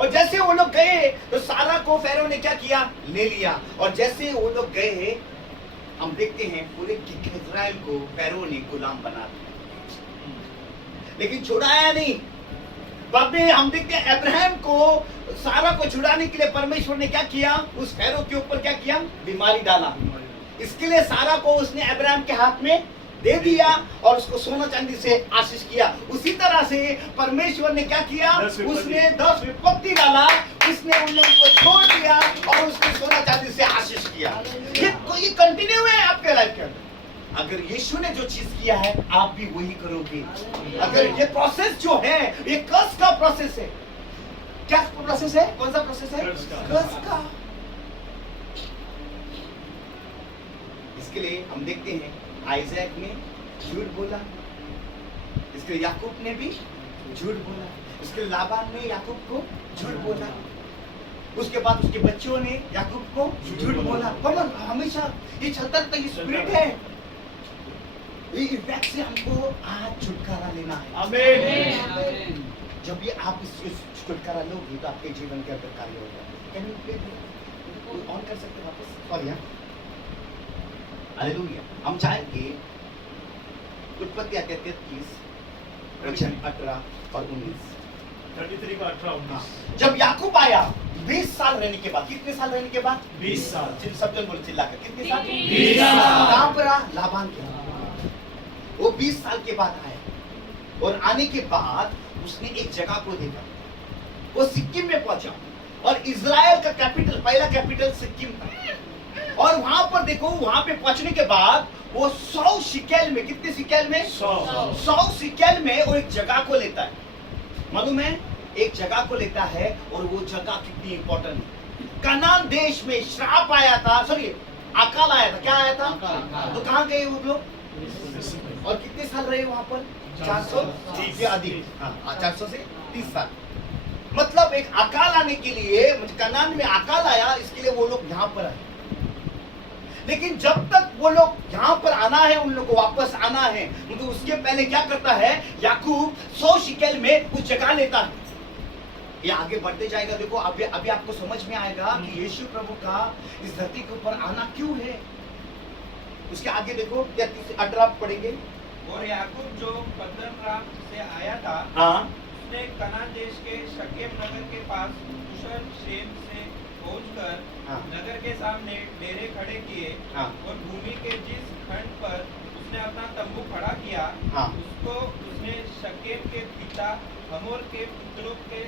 और जैसे वो लोग गए तो सारा को फैरो ने क्या किया? ले लिया। और जैसे वो लोग गए, हम देखते हैं पूरे इस्राएल को फैरो ने गुलाम बना दिया, लेकिन छुड़ाया नहीं। बाद में हम देखते हैं अब्राहम को, सारा को छुड़ाने के लिए परमेश्वर ने क्या किया? उस फैरो के ऊपर क्या किया? बीमारी डाला। इसके लिए सारा को उसने अब्राहम के हाथ में दे दिया और उसको सोना चांदी से आशीष किया। उसी तरह से परमेश्वर ने क्या किया? उसने 10 विपत्ति डाला, उसने उन लोगों को छोड़ दिया और उसने सोना चांदी से आशीष किया। ये कंटिन्यू है आपके लाइफ के अंदर। अगर यीशु ने जो चीज किया है आप भी वही करोगे। अगर ये प्रोसेस जो है ये कर्स का प्रोसेस है। क्या प्रोसेस है? कौन सा प्रोसेस है? कर्स का। इसके लिए हम देखते हैं आइजैक ने झूठ बोला, इसके लिए याकूब ने भी झूठ बोला, इसके लिए लाबान ने याकूब को झूठ बोला, उसके बाद उसके बच्चों ने याकूब को झूठ बोला। पर हमेशा ये चलता रहता, ये स्पिरिट है। ये इफेक्ट से हमको आज छुटकारा लेना है। आमीन। जब भी आप इस छुटकारा लोगे तो आपके जीवन के अंदर कार्य होगा। कैन यू ऑन कर सकते हैं वापस? सॉरी हाँ। हालेलुया। हम चाहेंगे उत्पत्ति अध्याय 33 वचन 18 और 19। 33 का 18 19। जब याकूब आया 20 साल रहने के बाद, कितने साल रहने के बाद? 20 साल। सब जन बोल चिल्लाकर, कितने साल? 20 साल। कहाँ पर? लाबान के। वो 20 साल के बाद आया और आने के बाद उसने एक जगह को देखा। वो सिक्किम में पहुंचा और इजराइल का कैपिटल, पहला कैपिटल सिक्किम था। और वहां पर देखो, वहां पे पहुंचने के बाद वो 100 शिकेल में, कितने शिकेल में? 100 शिकेल में वो एक जगह को लेता है। मालूम है, एक जगह को लेता है और वो जगह कितनी इंपॉर्टेंट है। कनान देश में श्राप आया था, सॉरी अकाल आया था। क्या आया था? तो कहां गए वो लोग और कितने साल रहे वहां पर? 400 से अधिक, हाँ 400 से 30 साल। मतलब एक अकाल आने के लिए, कनान में अकाल आया, इसके लिए वो लोग यहाँ पर आए। लेकिन जब तक वो लोग यहाँ पर आना है, उन लोग को वापस आना है, तो उसके पहले क्या करता है याकूब? 100 शिकेल में कुछ जगह लेता है। ये आगे बढ़ते जाएगा। देखो अभी आपको समझ में आएगा कि यीशु प्रभु का इस धरती के ऊपर आना क्यों है। उसके आगे देखो 33 से 18 पढ़ेंगे। और याकूब जो पद्दनराम से आया था, हाँ उसने कनान देश के शकेम नगर के पास कुशल शेम से पहुंचकर हाँ। नगर के सामने डेरे खड़े किए हाँ। और भूमि के जिस खंड पर उसने अपना तंबू खड़ा किया, हाँ। उसको उसने शकेम के पिता हमोर के पुत्रों के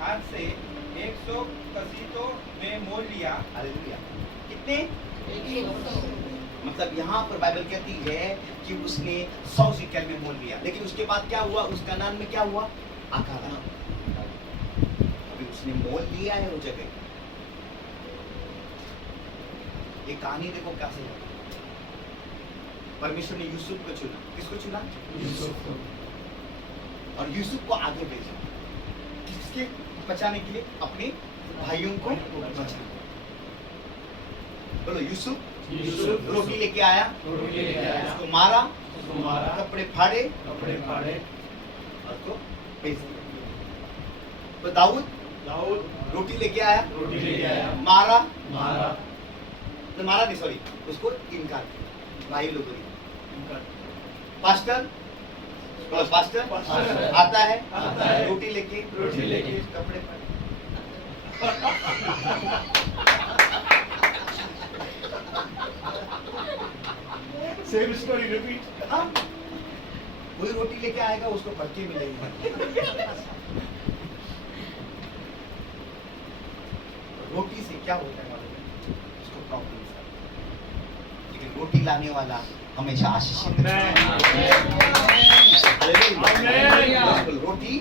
हाथ से 100 कसीतों में मोल लिया। हालेलुया। कितने? मतलब यहाँ पर बाइबल कहती है कि उसने 100 शिकेल में मोल लिया। लेकिन उसके बाद क्या हुआ? उस कनान में क्या हुआ? अकाल आया। अभी उसने मोल लिया है वो जगह। ये कहानी देखो कैसे है। परमेश्वर ने यूसुफ को चुना। किसको चुना? यूसुफ को। और यूसुफ को आगे भेजा, किसके बचाने के लिए? अपने भाइयों को बचाने। बोलो यूसुफ रोटी लेके आया, उसको मारा, कपड़े फाड़े और उसको भेज दिया। तो दाऊद रोटी लेके आया, मारा नहीं, सॉरी, उसको इनकार किया भाई लोगों ने। पास्टर आता है रोटी लेके कपड़े फाड़े। Same story repeat. हाँ, वही रोटी लेके आएगा, उसको फटके मिलेंगे। रोटी से क्या होता है मालूम है? उसको प्रॉब्लम। लेकिन रोटी लाने वाला हमेशा आशीषित है। रोटी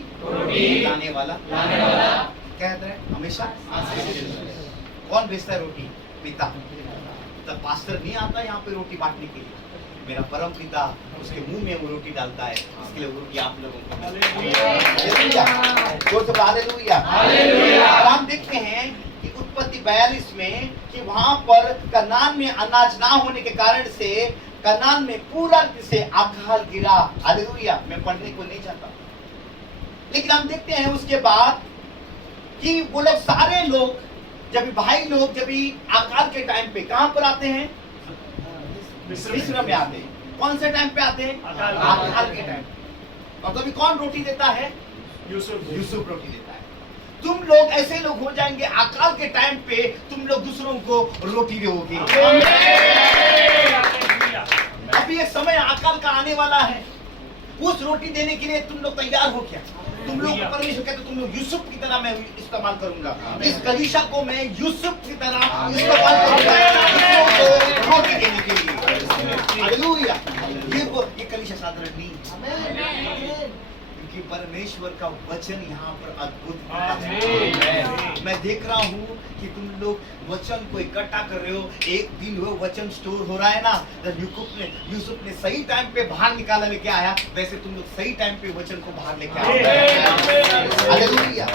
लाने वाला क्या कहता है? हमेशा आशीषित है। कौन भेजता है रोटी? पिता। तब पास्टर नहीं आता यहाँ पे रोटी बांटने के लिए। मेरा परम पिता, उसके मुंह में वो रोटी डालता है, इसके लिए वो रोटी आप लोगों को। हालेलुया। और हम देखते हैं कि उत्पत्ति 42 में कि वहां पर कनान में अनाज ना होने के कारण से कनान में पूरा से अकाल गिरा। हालेलुया। मैं पढ़ने को नहीं चाहता, लेकिन हम देखते हैं उसके बाद कि वो लोग सारे लोग, जब भाई लोग जब अकाल के टाइम पे कहां पर आते हैं? मिस्र में आते हैं। कौन से टाइम पे आते हैं? अकाल के टाइम। और कभी कौन रोटी देता है? यूसुफ रोटी देता है। तुम लोग ऐसे लोग हो जाएंगे, अकाल के टाइम पे तुम लोग दूसरों को रोटी दोगे। अभी एक समय अकाल का आने वाला है, उस रोटी देने के लिए तुम लोग तैयार हो क्या? तुम लोग परमेश्वर कहते तुम लोग यूसुफ की तरह मैं इस्तेमाल करूंगा। इस कलीसिया को मैं यूसुफ की तरह इस्तेमाल करूंगा रोटी देने के लिए। हालेलुया। ये कलीसिया साधारण नहीं है, क्योंकि परमेश्वर का वचन यहाँ पर अद्भुत है। मैं देख रहा हूँ कि तुम लोग वचन को इकट्ठा कर रहे हो। एक दिन वो वचन स्टोर हो रहा है ना, जब यूसुफ ने सही टाइम पे बाहर निकाला लेके आया, वैसे तुम लोग सही टाइम पे वचन को बाहर लेके आए। हालेलुया।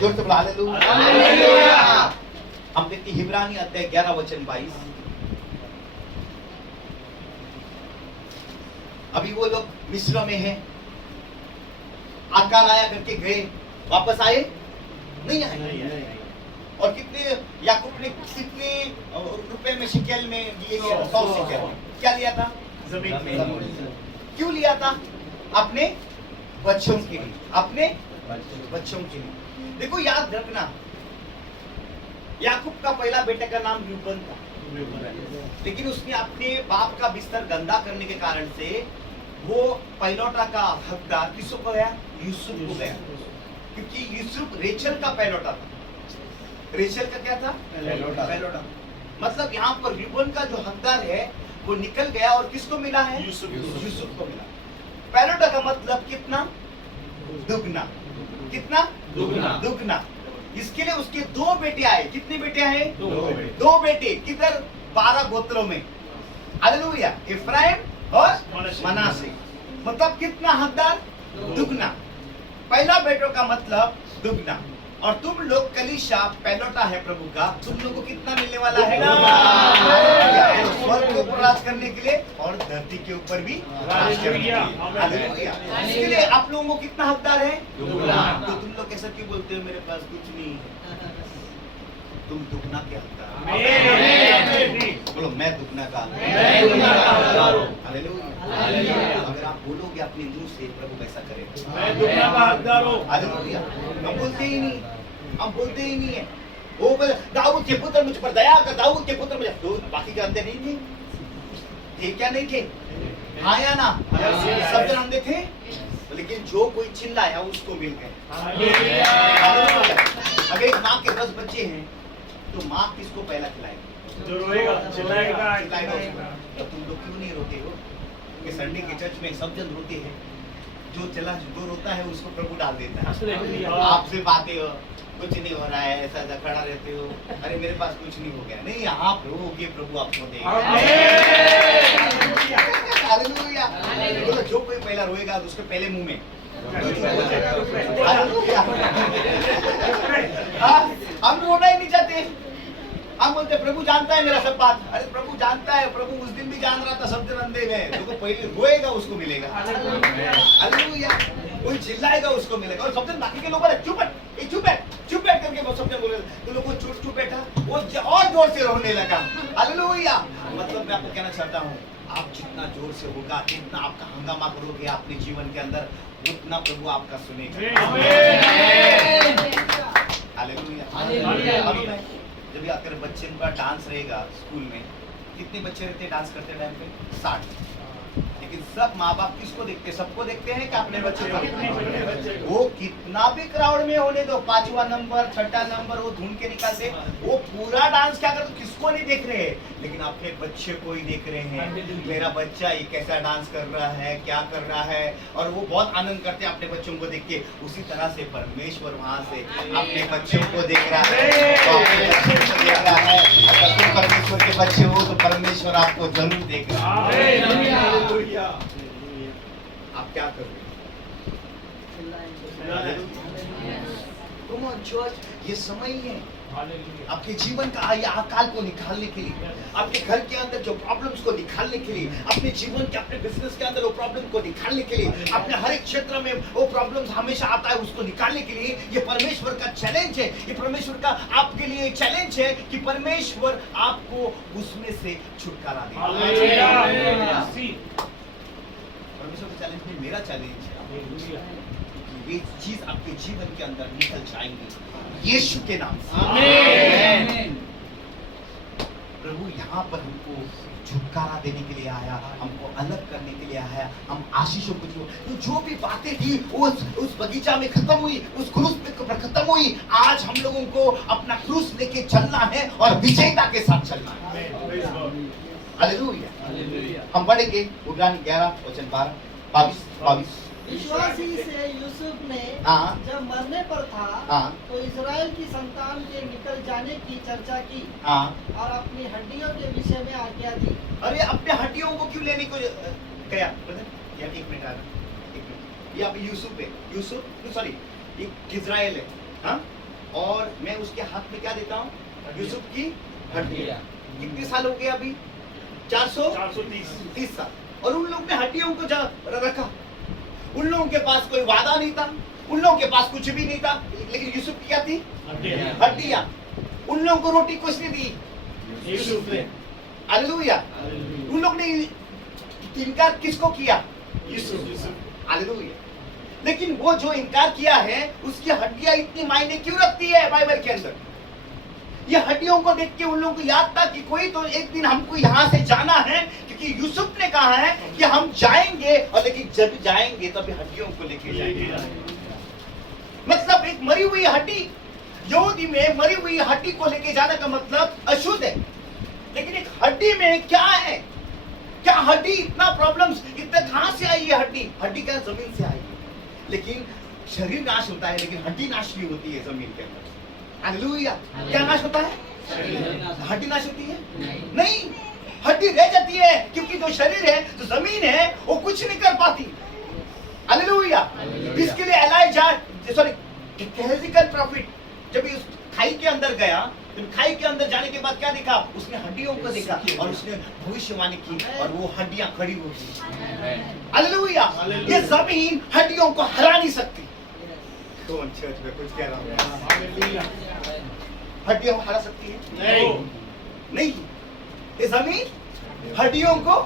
जोर से बोलो हालेलुया। हम देखते हैं इब्रानी अध्याय 11 वचन 22। अभी वो लोग मिस्र में हैं, अकाल आया करके गए, वापस आए नहीं आए। और कितने याकूब ने कितने रुपए में शिकेल में लिए? 100 शिकेल। क्या लिया था? जमीन। क्यों लिया था? अपने बच्चों के लिए, अपने बच्चों के लिए। देखो याद रखना, याकूब का पहला बेटे का नाम रूबन था, लेकिन उसने अपने बाप का बिस्तर गंदा करने के कारण से वो पैलोटा का हकदार किसको गया? यूसुफ को गया, क्योंकि यूसुफ रेचल का पैलोटा था। रेचल का क्या था? पैलोटा। मतलब यहाँ पर रिबन का जो हकदार है वो निकल गया और किसको मिला है? यूसुफ को मिला। पैलोटा का मतलब कितना? दुगना। कितना? दुगना। इसके लिए उसके 2 बेटे आए। कितने बेटे आए? 2 बेटे। किधर? 12 गोत्रों में। हालेलुया। इफ्राइम और मनासे। मतलब कितना हकदार? दुगना। पहला बेटों का मतलब दुगना। और तुम लोग कलीसिया पैलोटा है प्रभु का, तुम लोग को कितना मिलने वाला है? स्वर्ग के ऊपर राज करने के लिए और धरती के ऊपर भी राज करने के लिए। हालेलुया। इसके लिए आप लोगों को कितना हकदार है? तो तुम लोग कैसा क्यों बोलते हो मेरे पास कुछ नहीं है? तुम दुगना के हकदार। बोलो मैं दुगना का हकदार हूं। हालेलुया। अगर आप बोलोगे अपने मुंह से प्रभु वैसा करेगा। मैं दुगना का हकदार हूं। हालेलुया। हम बोलते ही नहीं, हम बोलते ही नहीं है। वो दाऊद के पुत्र मुझ पर दया कर, दाऊद के पुत्र मुझे, तो बाकी जानते नहीं थे क्या? नहीं थे? हाँ या ना? सब जन अंधे थे, लेकिन जो कोई चिल्लाया उसको मिल गए। अगर एक माँ के 10 बच्चे हैं तो माँ किसको पहला खिलाएगी? जो रोएगा, चिल्लाएगा। तो तुम लोग क्यों नहीं रोते हो? कि संडे के चर्च में सब जन रोते हैं, जो रोता है उसको प्रभु डाल देता है। आपसे बातें हो, कुछ नहीं हो रहा है, ऐसा ऐसा खड़ा रहते हो, अरे मेरे पास कुछ नहीं हो गया। नहीं, आप रोगे प्रभु आपको देगा। हालेलुया। बोलो जो कोई पहला रोएगा तो उसके पहले मुंह में हम रोना ही नहीं चाहते। हम बोलते प्रभु जानता है मेरा सब बात। अरे प्रभु जानता है, प्रभु उस दिन भी जान रहा था सब जन अंधे में। जो पहले रोएगा उसको मिलेगा। हालेलुया। कोई चिल्लाएगा उसको मिलेगा। और सब जन बाकी के लोग बोले चुप बैठ करके वो सब जन बोले, तो लोग चुप बैठा, वो और जोर से रोने लगा। हालेलुया। मतलब मैं आपको कहना चाहता हूँ, आप जितना जोर से होगा, जितना आपका हंगामा करोगे अपने जीवन के अंदर, उतना प्रभु आपका सुनेगा। हालेलुया। जब अगर बच्चे का डांस रहेगा स्कूल में, कितने बच्चे रहते हैं डांस करते टाइम पे? 60। लेकिन सब माँ बाप किसको देखते हैं? सबको देखते हैं कि अपने बच्चे को। वो कितना भी क्राउड में होने दो, 5वां नंबर 6ठा नंबर वो ढूंढ के निकालते, वो पूरा डांस क्या करते? किसको नहीं देख रहे, लेकिन अपने बच्चे को ही देख रहे हैं। मेरा बच्चा ये कैसा डांस कर रहा है, क्या कर रहा है, और वो बहुत आनंद करते हैं अपने बच्चों को देख के। उसी तरह से परमेश्वर वहां से अपने बच्चों को देख रहा है, तो अपने बच्चों को देख रहा है। अगर तुम परमेश्वर के बच्चे हो तो परमेश्वर आपको जरूर देख रहा है। आप क्या करोगे? ये समय ही है आपके जीवन का ये अकाल को निकालने के लिए, आपके घर के अंदर जो प्रॉब्लम्स को निकालने के लिए, अपने जीवन के अपने बिजनेस के अंदर वो प्रॉब्लम को निकालने के लिए, अपने हर एक क्षेत्र में वो प्रॉब्लम्स हमेशा आता है उसको निकालने के लिए, ये परमेश्वर का चैलेंज है। ये परमेश्वर का आपके लिए चैलेंज है कि परमेश्वर आपको उसमें से छुटकारा दे। परमेश्वर का चैलेंज नहीं, मेरा चैलेंज है। ये चीज आपके जीवन के अंदर निकल जाएंगी यीशु के नाम से। आमीन। प्रभु यहाँ पर हमको छुटकारा देने के लिए आया, हमको अलग करने के लिए आया, हम आशीषों को तो जो भी बातें थी उस बगीचा में खत्म हुई, उस क्रूस पे खत्म हुई। आज हम लोगों को अपना क्रूस लेके चलना है और विजेता के साथ चलना है। हालेलुया। हम पढ़ेंगे उद्यान 11 वचन 22। विश्वासी से यूसुफ ने जब मरने पर था तो इजराइल की संतान के निकल जाने की चर्चा की और अपनी हड्डियों के विषय में आज्ञा दी। अरे अपने हड्डियों को क्यों लेने को गया? एक मिनट, ये आप यूसुफ है, इजराइल है, हाँ? और मैं उसके हाथ में क्या देता हूँ? यूसुफ की हड्डियाँ। कितने साल हो गए अभी? 430 साल। और उन लोगों ने हड्डियों को रखा। उन लोगों के पास कोई वादा नहीं था, उन लोगों के पास कुछ भी नहीं था, लेकिन यूसुफ की क्या थी? हड्डियां। उन लोगों को रोटी कुछ नहीं दी, यूसुफ ने। हालेलुया। उन लोग ने इनकार किसको किया? यूसुफ। हालेलुया। लेकिन वो जो इनकार किया है उसकी हड्डियां इतनी मायने क्यों रखती है बाइबल के अंदर? ये हड्डियों को देख के उन लोगों को याद था कि कोई तो एक दिन हमको यहाँ से जाना है, क्योंकि यूसुफ ने कहा है कि हम जाएंगे, और लेकिन जब जाएंगे तभी हड्डियों को लेके जाएंगे। मतलब एक मरी हुई हड्डी, यहूदी में मरी हुई हड्डी को लेके जाने का मतलब अशुद्ध है। लेकिन एक हड्डी में क्या है? क्या हड्डी इतना प्रॉब्लम्स, इतना कहां से आई ये हड्डी? हड्डी क्या जमीन से आई है, लेकिन शरीर नाश होता है, लेकिन हड्डी नाश नहीं होती है जमीन के अंदर। हालेलुया। क्या नाश होता है? हड्डी नाश होती है? नहीं, हड्डी रह जाती है, क्योंकि जो शरीर है, जो जमीन है, वो कुछ नहीं कर पाती। हालेलुया। इसके लिए एलाइजा, सॉरी, फिजिकल प्रॉफिट जब इस खाई के अंदर गया, तो खाई के अंदर जाने के बाद क्या देखा? उसने हड्डियों को देखा और उसने भविष्यवाणी की, और वो हड्डियां खड़ी हो गई। हालेलुया। ये जमीन हड्डियों को हरा नहीं सकती। तो चर्च में कुछ कह रहा हूं, हड्डियों को हरा सकती है? नहीं। ये जमीन हड्डियों को,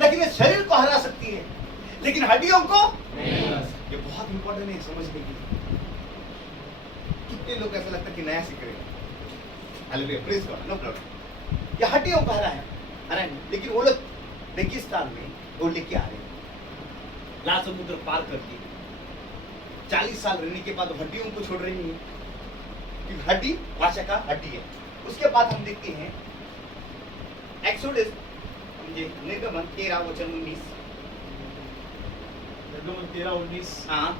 लेकिन ये शरीर को हरा सकती है, लेकिन हड्डियों को ये बहुत इंपॉर्टेंट है समझने के लिए। कितने लोग ऐसा लगता है कि नया सीख रहे हैं? Hallelujah, praise God, no problem. ये हड्डियों को हरा है, लेकिन वो लोग रेगिस्तान में वो लेके आ रहे हैं, लाल समुद्र पार करके 40 साल रहने के बाद हड्डियों को छोड़ रही है, क्योंकि हड्डी भाषा का हड्डी है। उसके बाद हम देखते हैं एक्सोडस, निर्गमन 13:19। निर्गमन 13:19। हाँ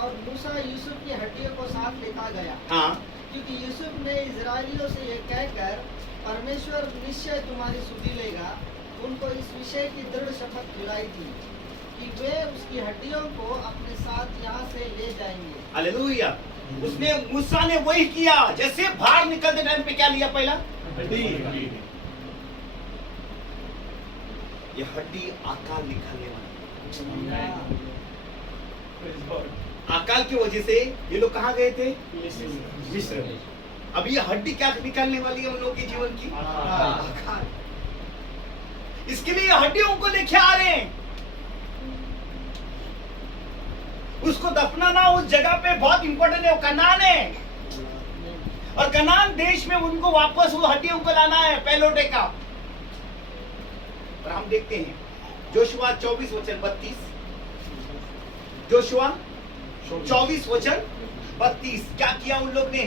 और मूसा यूसुफ की हड्डियों को साथ लेता गया, हाँ क्योंकि यूसुफ ने इजरायलियों से ये कहकर परमेश्वर निश्चय तुम्हारी सुधि लेगा, उनको इस विषय की दृढ़ शपथ दिलाई थी कि वे उसकी हड्डियों को अपने साथ यहाँ से ले जाएंगे। हालेलुया। उसने, मूसा ने वही किया। जैसे बाहर निकलते टाइम पे क्या लिया? पहला हड्डी। ये हड्डी अकाल निकालने वाली। Praise God। अकाल की वजह से ये लोग कहाँ गए थे? मिस्र। मिस्र। अब ये हड्डी क्या निकालने वाली है उन लोगों के जीवन की? अकाल। इसके लिए हड्डियों को लेके आ रहे हैं। उसको दफनाना उस जगह पे बहुत इंपॉर्टेंट है। वो कनान है, और कनान देश में उनको वापस वो हड्डियों को लाना है, पहलोटे का। और हम देखते हैं जोशुआ 24:32। जोशुआ 24:32। क्या किया उन लोग ने?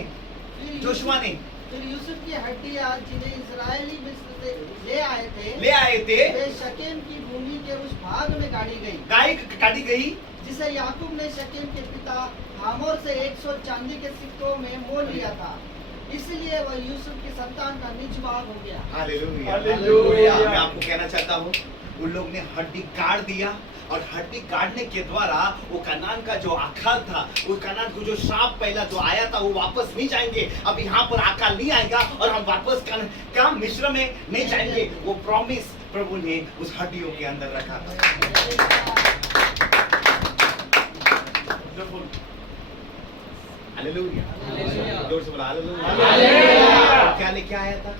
फिर जोशुआ ने फिर यूसुफ की हड्डियां जिन्हें इजरायली मिस्र से ले आए थे वे शकेम की भूमि के उस भाग में गाड़ी गई, काटी गई, जिसे याकूब ने शकेम के पिता हामोर से 100 चांदी के सिक्कों में मोल लिया था। इसलिए वह यूसुफ की संतान का निज भाग हो गया। हालेलुया। हालेलुया। मैं आपको कहना चाहता हूँ, उन लोग ने हड्डी काट दिया, और हड्डी काटने के द्वारा वो कनान का जो अकाल था, वो कनान को जो श्राप पहला जो आया था, वो वापस नहीं जाएंगे। अब यहाँ पर अकाल नहीं आएगा, और हम वापस क्या मिस्र में नहीं जाएंगे। वो प्रॉमिस प्रभु ने उस हड्डियों के अंदर रखा था। हालेलुया। जोर से बोला हालेलुया। क्या लेके आया था?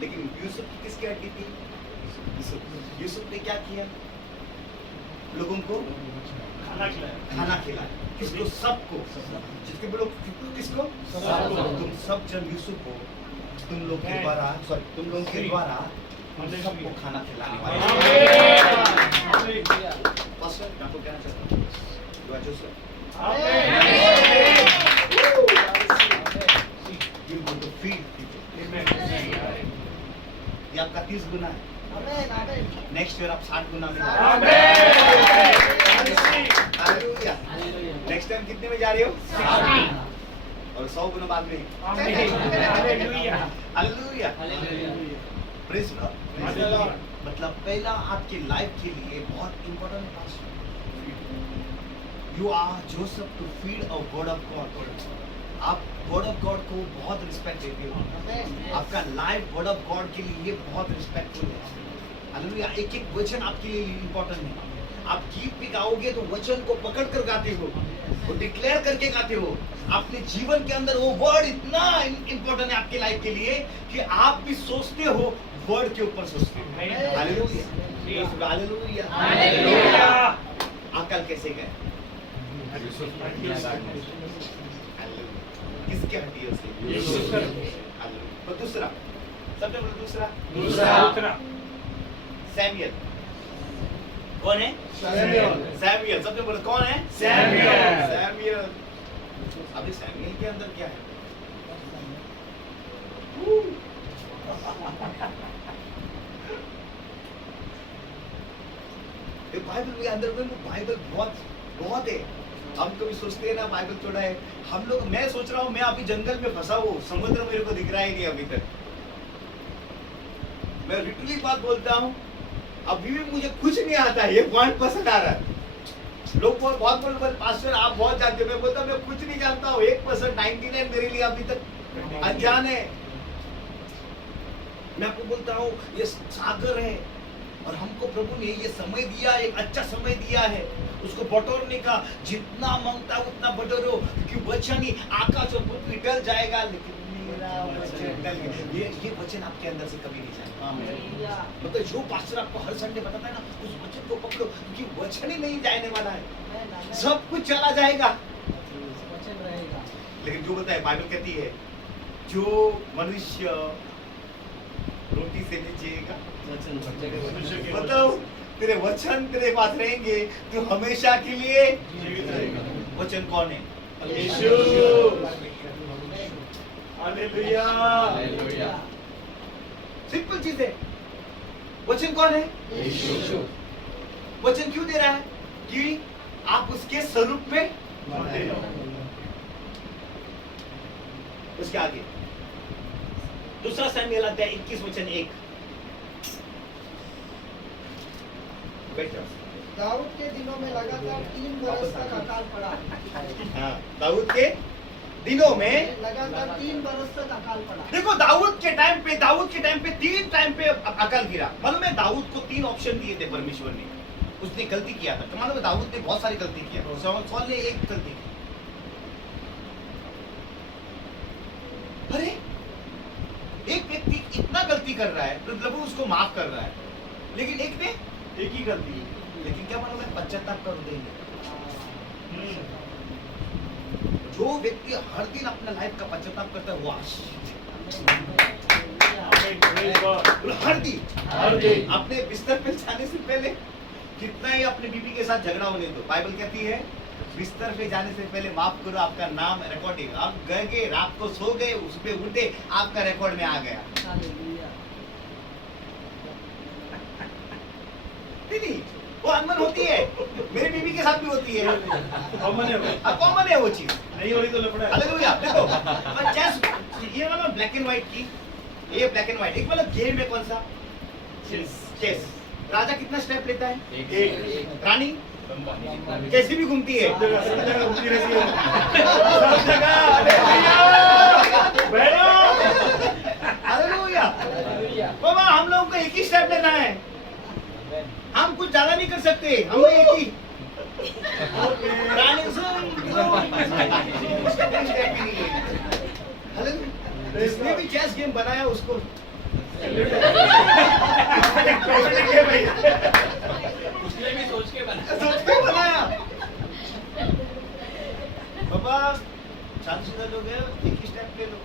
लेकिन यूसुफ की किसकी हड्डी थी? यूसुफ ने क्या किया? लोगों को खाना खिलाया। किसको? सबको। जितने भी लोग, किसको? तुम सब जन यूसुफ को तुम लोग के द्वारा हम सबको खाना खिलाने वाले। पास्टर, मैं आपको कहना चाहता हूँ, You are Joseph. You go to feed people. ये आपका 30 गुना है। आमीन, आमीन। नेक्स्ट ईयर आप 60 गुना में। हालेलुया। नेक्स्ट टाइम कितने में जा रहे हो? 60। और 100 गुना बाद में। हालेलुया। Praise God. मतलब पहला आपके लाइफ के लिए बहुत important past. You are Joseph to feed a word of God. आप वर्ड ऑफ गॉड को बहुत रिस्पेक्ट देते हो। आपका लाइफ वर्ड ऑफ गॉड के लिए बहुत रिस्पेक्टफुल है। हालेलुया। एक एक वचन आपके लिए इंपॉर्टेंट है। आप गीत भी गाओगे तो वचन को पकड़ कर गाते हो, वो डिक्लेयर करके गाते हो। अपने जीवन के अंदर वो वर्ड इतना इंपॉर्टेंट है आपके लाइफ के लिए कि आप भी सोचते हो, वर्ड के ऊपर सोचते हो। हालेलुया। हालेलुया। अकाल कैसे गए? किसके हड्डियों से? यीशु के। हालेलुया। और दूसरा, सबसे बड़ा दूसरा दूसरा सैमुअल। कौन है? सैमुअल। सबसे बड़ा कौन है? सैमुअल। अभी सैमुअल के अंदर क्या है? ये बाइबल के अंदर में बाइबल बहुत है। हम कभी सोचते हैं ना बाइबल थोड़ा है, हम लोग, मैं सोच रहा हूँ मैं अभी जंगल में फंसा हूँ, समुद्र मेरे को दिख रहा ही नहीं अभी तक। मैं लिटरली बात बोलता हूँ, अभी भी मुझे कुछ नहीं आता है। ये पॉइंट पसंद आ रहा है। लोग बहुत बोल पास्टर आप बहुत जानते हो, मैं बोलता मैं कुछ नहीं जानता हूँ। 1% 99 मेरे लिए अभी तक अनजान है। मैं आपको बोलता हूँ ये सागर है और हमको प्रभु ने ये समय दिया, एक अच्छा समय दिया है उसको बटोरने का। जितना मांगता है उतना बटोरो, क्योंकि वचन ही आकाश और पृथ्वी टल जाएगा लेकिन मेरा वचन टल गया। ये वचन आपके अंदर से कभी नहीं जाएगा। मतलब जो पास्टर आपको हर संडे बताता है ना, उस वचन को पकड़ो, क्योंकि वचन ही नहीं जाने वाला है, सब कुछ चला जाएगा। वचन रहेगा। लेकिन जो बताए बाइबल कहती है, जो मनुष्य रोटी से नहीं जिएगा, मतलब तेरे वचन तेरे पास रहेंगे तो हमेशा के लिए वचन कौन है? यीशु। हालेलुया। सिंपल चीज है। वचन कौन है? यीशु। वचन क्यों दे रहा है? कि आप उसके स्वरूप में। उसके आगे दूसरा सैमुएल अध्याय 21 वचन 1। बेटा दाऊद के दिनों में लगातार 3 बरस तक अकाल पड़ा। हाँ, दाऊद के दिनों में लगातार 3 बरस तक अकाल पड़ा। देखो दाऊद के टाइम पे 3 टाइम पे अकाल गिरा। मालूम है दाऊद को 3 ऑप्शन दिए थे परमेश्वर ने। उसने गलती किया था, तो मालूम है दाऊद ने बहुत सारी गलती किया, सौल ने एक गलती की। अरे एक व्यक्ति इतना गलती कर रहा है तो प्रभु उसको माफ कर रहा है, लेकिन एक ने एक ही गलती। लेकिन क्या मालूम है पश्चाताप कर देंगे। जो व्यक्ति हर दिन अपना लाइफ का पश्चाताप करता है वो हर दिन अपने बिस्तर पे जाने से पहले, कितना ही अपने बीबी के साथ झगड़ा होने दो, बाइबल कहती है बिस्तर पे जाने से पहले माफ करो, आपका नाम रिकॉर्डिंग। आप गए रात को सो गए, उस पे उठे, आपका रिकॉर्ड में आ गया। नहीं, वो अनबन होती है, मेरी बीबी के साथ भी होती है। कॉमन है वो चीज, नहीं हो रही तो लफड़ा है। हालेलुया। देखो चेस, ये वाला ब्लैक एंड व्हाइट की, ये ब्लैक एंड व्हाइट। एक वाला गेम है कौन सा? चेस। राजा कितना स्टेप लेता है? एक। रानी कैसी भी घूमती है, सब जगह घूमती रहती है। सब जगह। हालेलुया। बाबा हम लोगों को एक ही स्टेप लेना है, हम कुछ ज्यादा नहीं कर सकते, हम एक ही रानी जिसने भी चेस गेम बनाया उसको उसने भी सोच के बनाया। सोच के बनाया। बाबा शांति लोग है, एक ही स्टेप ले लो,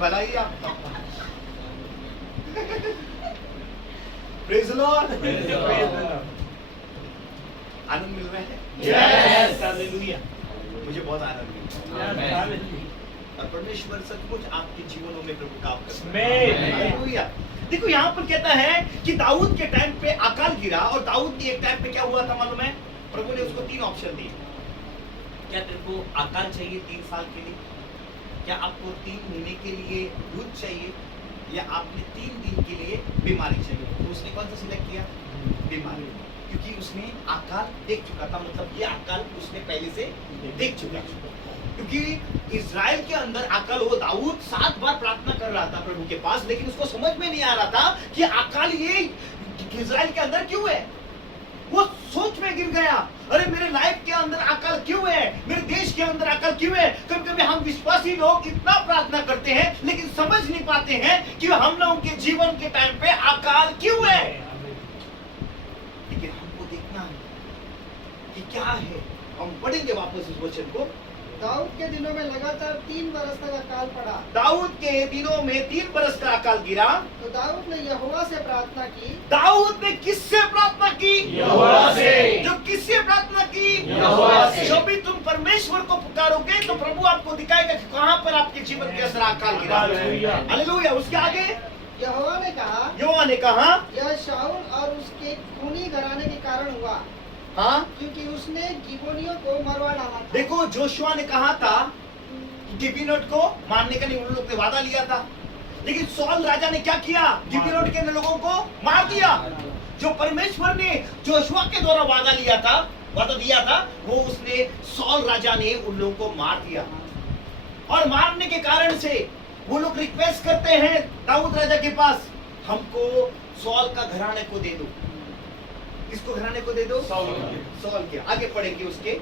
भला ही आपका। Praise the lord. आनंद मिल रहा है? यस। हालेलुया। मुझे बहुत आनंद मिल रहा है और परमेश्वर सचमुच आपके जीवनों में प्रभु काम करता है। हालेलुया। देखो यहाँ पर कहता है कि दाऊद के टाइम पे अकाल गिरा, और दाऊद के एक टाइम पे क्या हुआ था मालूम है? प्रभु ने उसको 3 ऑप्शन दिए। क्या तेरे को अकाल चाहिए 3 साल के लिए? क्या आपको 3 महीने के लिए युद्ध चाहिए, या आपने 3 दिन के लिए बीमारी चाहिए? तो उसने कौन सा सिलेक्ट किया? बीमारी, क्योंकि उसने अकाल देख चुका था। मतलब ये अकाल उसने पहले से देख चुका, क्योंकि इज़राइल के अंदर अकाल हो। दाऊद 7 बार प्रार्थना कर रहा था प्रभु के पास, लेकिन उसको समझ में नहीं आ रहा था कि अकाल ये इज़राइल के अंदर क्यों है। वो सोच में गिर गया, अरे मेरे लाइफ के अंदर अकाल क्यों है, मेरे देश के अंदर अकाल क्यों है। कभी कभी हम विश्वासी लोग इतना प्रार्थना करते हैं लेकिन समझ नहीं पाते हैं कि हम लोगों के जीवन के टाइम पे अकाल क्यों है। लेकिन हमको देखना है कि क्या है। हम पढ़ेंगे वापस इस वचन को, दाऊद के दिनों में लगातार 3 बरस तक अकाल पड़ा। दाऊद के दिनों में 3 बरस का अकाल गिरा। तो दाऊद ने यहोवा से प्रार्थना की। दाऊद ने किससे प्रार्थना की? यहोवा से। जो किससे प्रार्थना की? यहोवा से। जब भी तुम परमेश्वर को पुकारोगे तो प्रभु आपको दिखाएगा कि कहां पर आपके जीवन के अंदर अकाल गिरा। हालेलुया। उसके आगे यहोवा ने कहा, यहोवा ने कहा, यह शाऊल और उसके खूनी घराने के कारण हुआ, हाँ क्योंकि उसने गिबोनियों को मरवा डाला था। देखो जोशुआ ने कहा था कि गिबोनियों को मारने का नहीं, उन लोगों ने वादा लिया था, लेकिन सौल राजा ने क्या किया? गिबोनियों के लोगों को मार दिया। जो परमेश्वर ने जोशुआ के द्वारा वादा दिया था वो उसने सौल राजा ने उन लोगों को मार दिया। और मारने के कारण से वो लोग रिक्वेस्ट करते हैं दाऊद राजा के पास, हमको सौल का घराने को दे दो। किसको घराने को दे दो? सौल के। आगे पढ़ेंगे उसके।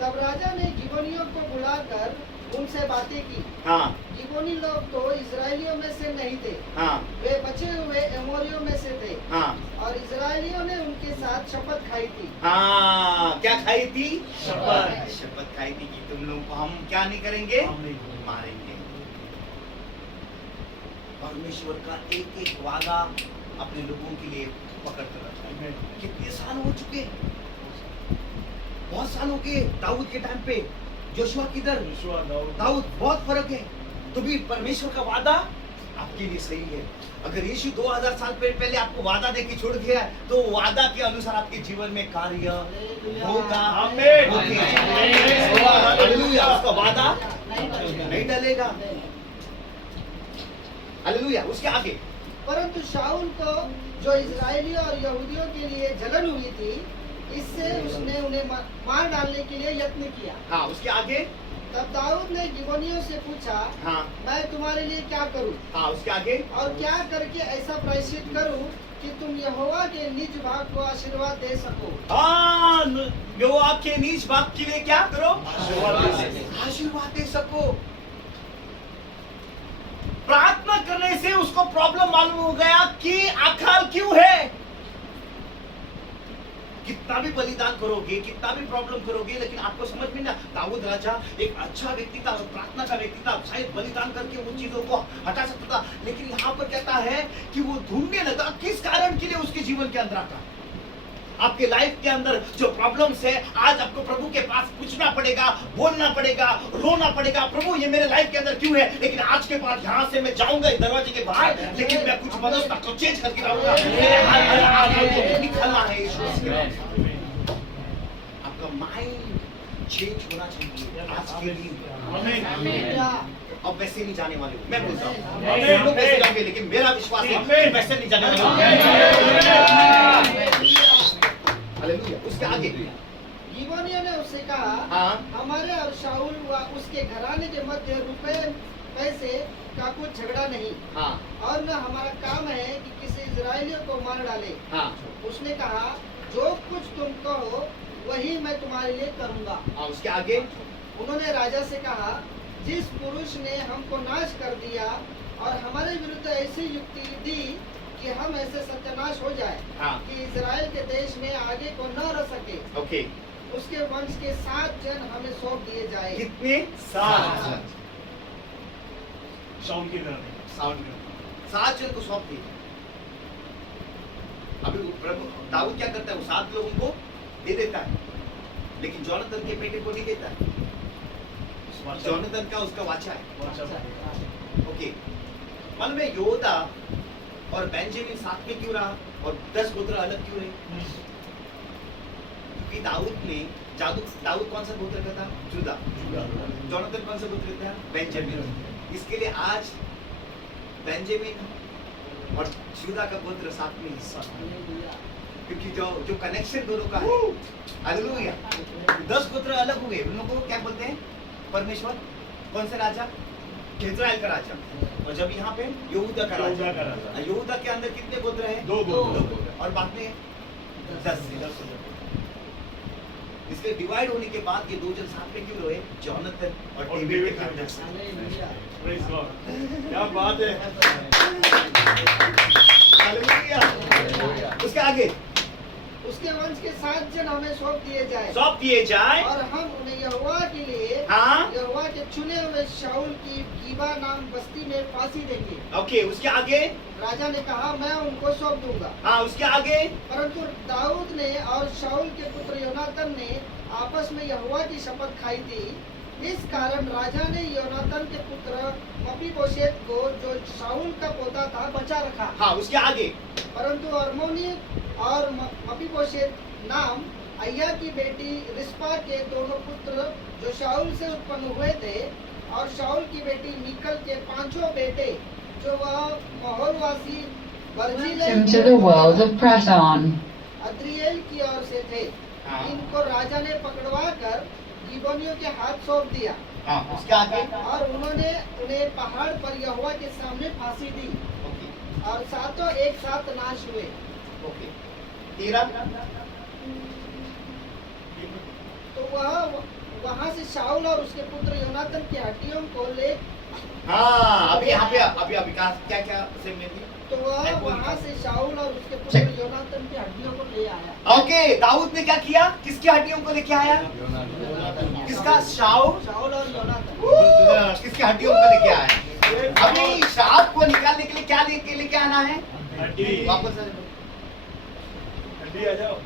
तब राजा ने गिबोनियों को बुलाकर उनसे बातें की। हाँ गिबोनी लोग तो इजरायलियों में से नहीं थे, हाँ वे बचे हुए एमोरियों में से थे, हाँ और इजरायलियों ने उनके साथ शपथ खाई थी। हाँ क्या खाई थी? शपथ। शपथ खाई थी कि तुम लोगों को हम क्या नहीं करेंगे? मारेंगे। परमेश्वर का एक एक वादा अपने लोगों के लिए पकड़ कर रखा है। कितने साल हो चुके? बहुत साल हो गए। दाऊद के टाइम पे जोशुआ किधर? दाऊद। बहुत फर्क है। तो भी परमेश्वर का वादा आपके लिए सही है। अगर यीशु 2000 साल पहले आपको वादा दे के छोड़ गया है, तो वादा के अनुसार आपके जीवन में कार्य होगा। आमीन। हालेलुया। उसका वादा नहीं टलेगा। हालेलुया। उसके आगे परंतु शाऊल को जो इजरायलियों और यहूदियों के लिए जलन हुई थी, इससे उसने उन्हें मार डालने के लिए यत्न किया। हाँ उसके आगे तब दाऊद ने गिबोनियों से पूछा, हाँ मैं तुम्हारे लिए क्या करूं? हाँ उसके आगे और क्या करके ऐसा प्रायश्चित करूं कि तुम यहोवा के निज भाग को आशीर्वाद दे सको? हाँ जो आपके नीच बाप के लिए क्या करो? आशीर्वाद दे सको। प्रार्थना करने से उसको प्रॉब्लम मालूम हो गया कि अकाल क्यों है। कितना भी बलिदान करोगे, कितना भी प्रॉब्लम करोगे, लेकिन आपको समझ में ना, दाऊद राजा एक अच्छा व्यक्ति था, प्रार्थना का व्यक्ति था, शायद बलिदान करके उन चीजों को हटा सकता था, लेकिन यहाँ पर कहता है कि वो ढूंढने लगा किस कारण के लिए उसके जीवन के अंदर आता। आपके लाइफ के अंदर जो प्रॉब्लम्स है, आज आपको प्रभु के पास पूछना पड़ेगा, बोलना पड़ेगा, रोना पड़ेगा, प्रभु ये मेरे लाइफ के अंदर क्यों है। लेकिन आज के बाद यहाँ से मैं जाऊंगा दरवाजे के बाहर, लेकिन मैं कुछ मनोस्ता को चेंज करके रहूंगा। निकलना है यीशु के नाम। आपका माइंड चेंज होना चाहिए आज के लिए। अब वैसे नहीं जाने वाले, मैं बोलता हूँ लोग वैसे जाएंगे, लेकिन मेरा विश्वास है कि वैसे नहीं जाने वाले। हालेलुया। उसके आगे गिबोनियों ने उससे कहा, हाँ हमारे और शाऊल व उसके घराने के मध्य रुपए पैसे का कुछ झगड़ा नहीं, हाँ और न हमारा काम है कि किसी इजरायलियों को मार डाले। हाँ उसने कहा, जो कुछ तुम कहो वही मैं तुम्हारे लिए करूंगा। हाँ उसके आगे उन्होंने राजा से कहा, जिस पुरुष ने हमको नाश कर दिया और हमारे विरुद्ध ऐसी युक्ति दी कि हम ऐसे सत्यानाश हो जाए हाँ कि इजराइल के देश में आगे को न रह सके, ओके। उसके वंश के 7 जन हमें सौंप दिए जाए। कितने? 7 शाऊल के घराने। 7 जन को सौंप दिए। अभी प्रभु दाऊद क्या करता है? वो 7 लोगों को दे देता है, लेकिन जोनाथन के बेटे को नहीं देता है। जोनाथन का उसका वाचा है। ओके। मालूम है योदा और बेंजामिन साथ में क्यों रहा और 10 गोत्र अलग क्यों रहे? क्योंकि दाऊद कौन सा गोत्र का था? जुदा। जोनाथन कौन सा गोत्र का था? बेंजामिन। इसके लिए आज बेंजामिन और जुदा का गोत्र साथ में, क्योंकि जो कनेक्शन दोनों का है। हालेलुया। 10 गोत्र अलग हुए, उन लोगों को क्या बोलते हैं? परमेश्वर। कौन से राजा? इजराइल का राजा। और जब यहाँ पे यहूदा का राजा। यहूदा के अंदर कितने गोत्र हैं? 2 गोत्र। और बाद में 10। इसलिए डिवाइड होने के बाद ये 2 जन साथ में क्यों रहे? जोनाथन और डेविड के वजह से। Praise God. क्या बात है। हालेलुया। उसके आगे उसके वंश के 7 जन हमें सौंप दिए जाए सौंप दिए जाए। और हम उन्हें यहोवा के लिए हाँ यहोवा के चुने हुए शाऊल की गीबा नाम बस्ती में फांसी देंगे। ओके, उसके आगे। राजा ने कहा मैं उनको सौंप दूंगा। हाँ उसके आगे। परंतु दाऊद ने और शाऊल के पुत्र योनातन ने आपस में यहोवा की शपथ खाई थी। इस कारण राजा ने योनातन के पुत्र मपीबोशेत को जो शाऊल का पोता था बचा रखा। हाँ उसके आगे। परंतु अरमोनी और मपीबोशेत नाम अय्या की बेटी रिस्पा के दोनों पुत्र जो शाऊल से उत्पन्न हुए थे और शाऊल की बेटी मिकल के 5 बेटे जो वह महोलवासी Welcome to the world of Press On. अद्रिएल की ओर से थे। हाँ। इनको राजा ने पकड़वा कर गिबोनियों के हाथ सौंप दिया हाँ उसके आगे। और उन्होंने उन्हें पहाड़ पर यहोवा के सामने फांसी दी ओके और सातों एक साथ नाश हुए। ओके। 13। तो वह वहां से शाऊल और उसके पुत्र योनातन की हड्डियों को ले हाँ अभी यहाँ पे अभी क्या क्या से में थी। तो वह वहां से शाऊल और उसके पुत्र योनातन की हड्डियों को ले आया। ओके, दाऊद ने क्या किया? किसकी हड्डियों को लेके आया? किसका? शाऊल और योनातन किसकी हड्डियों को लेके आया? अभी शाऊल को निकालने के लिए क्या लेके आना है? हड्डी। वापस हड्डी आ जाओ।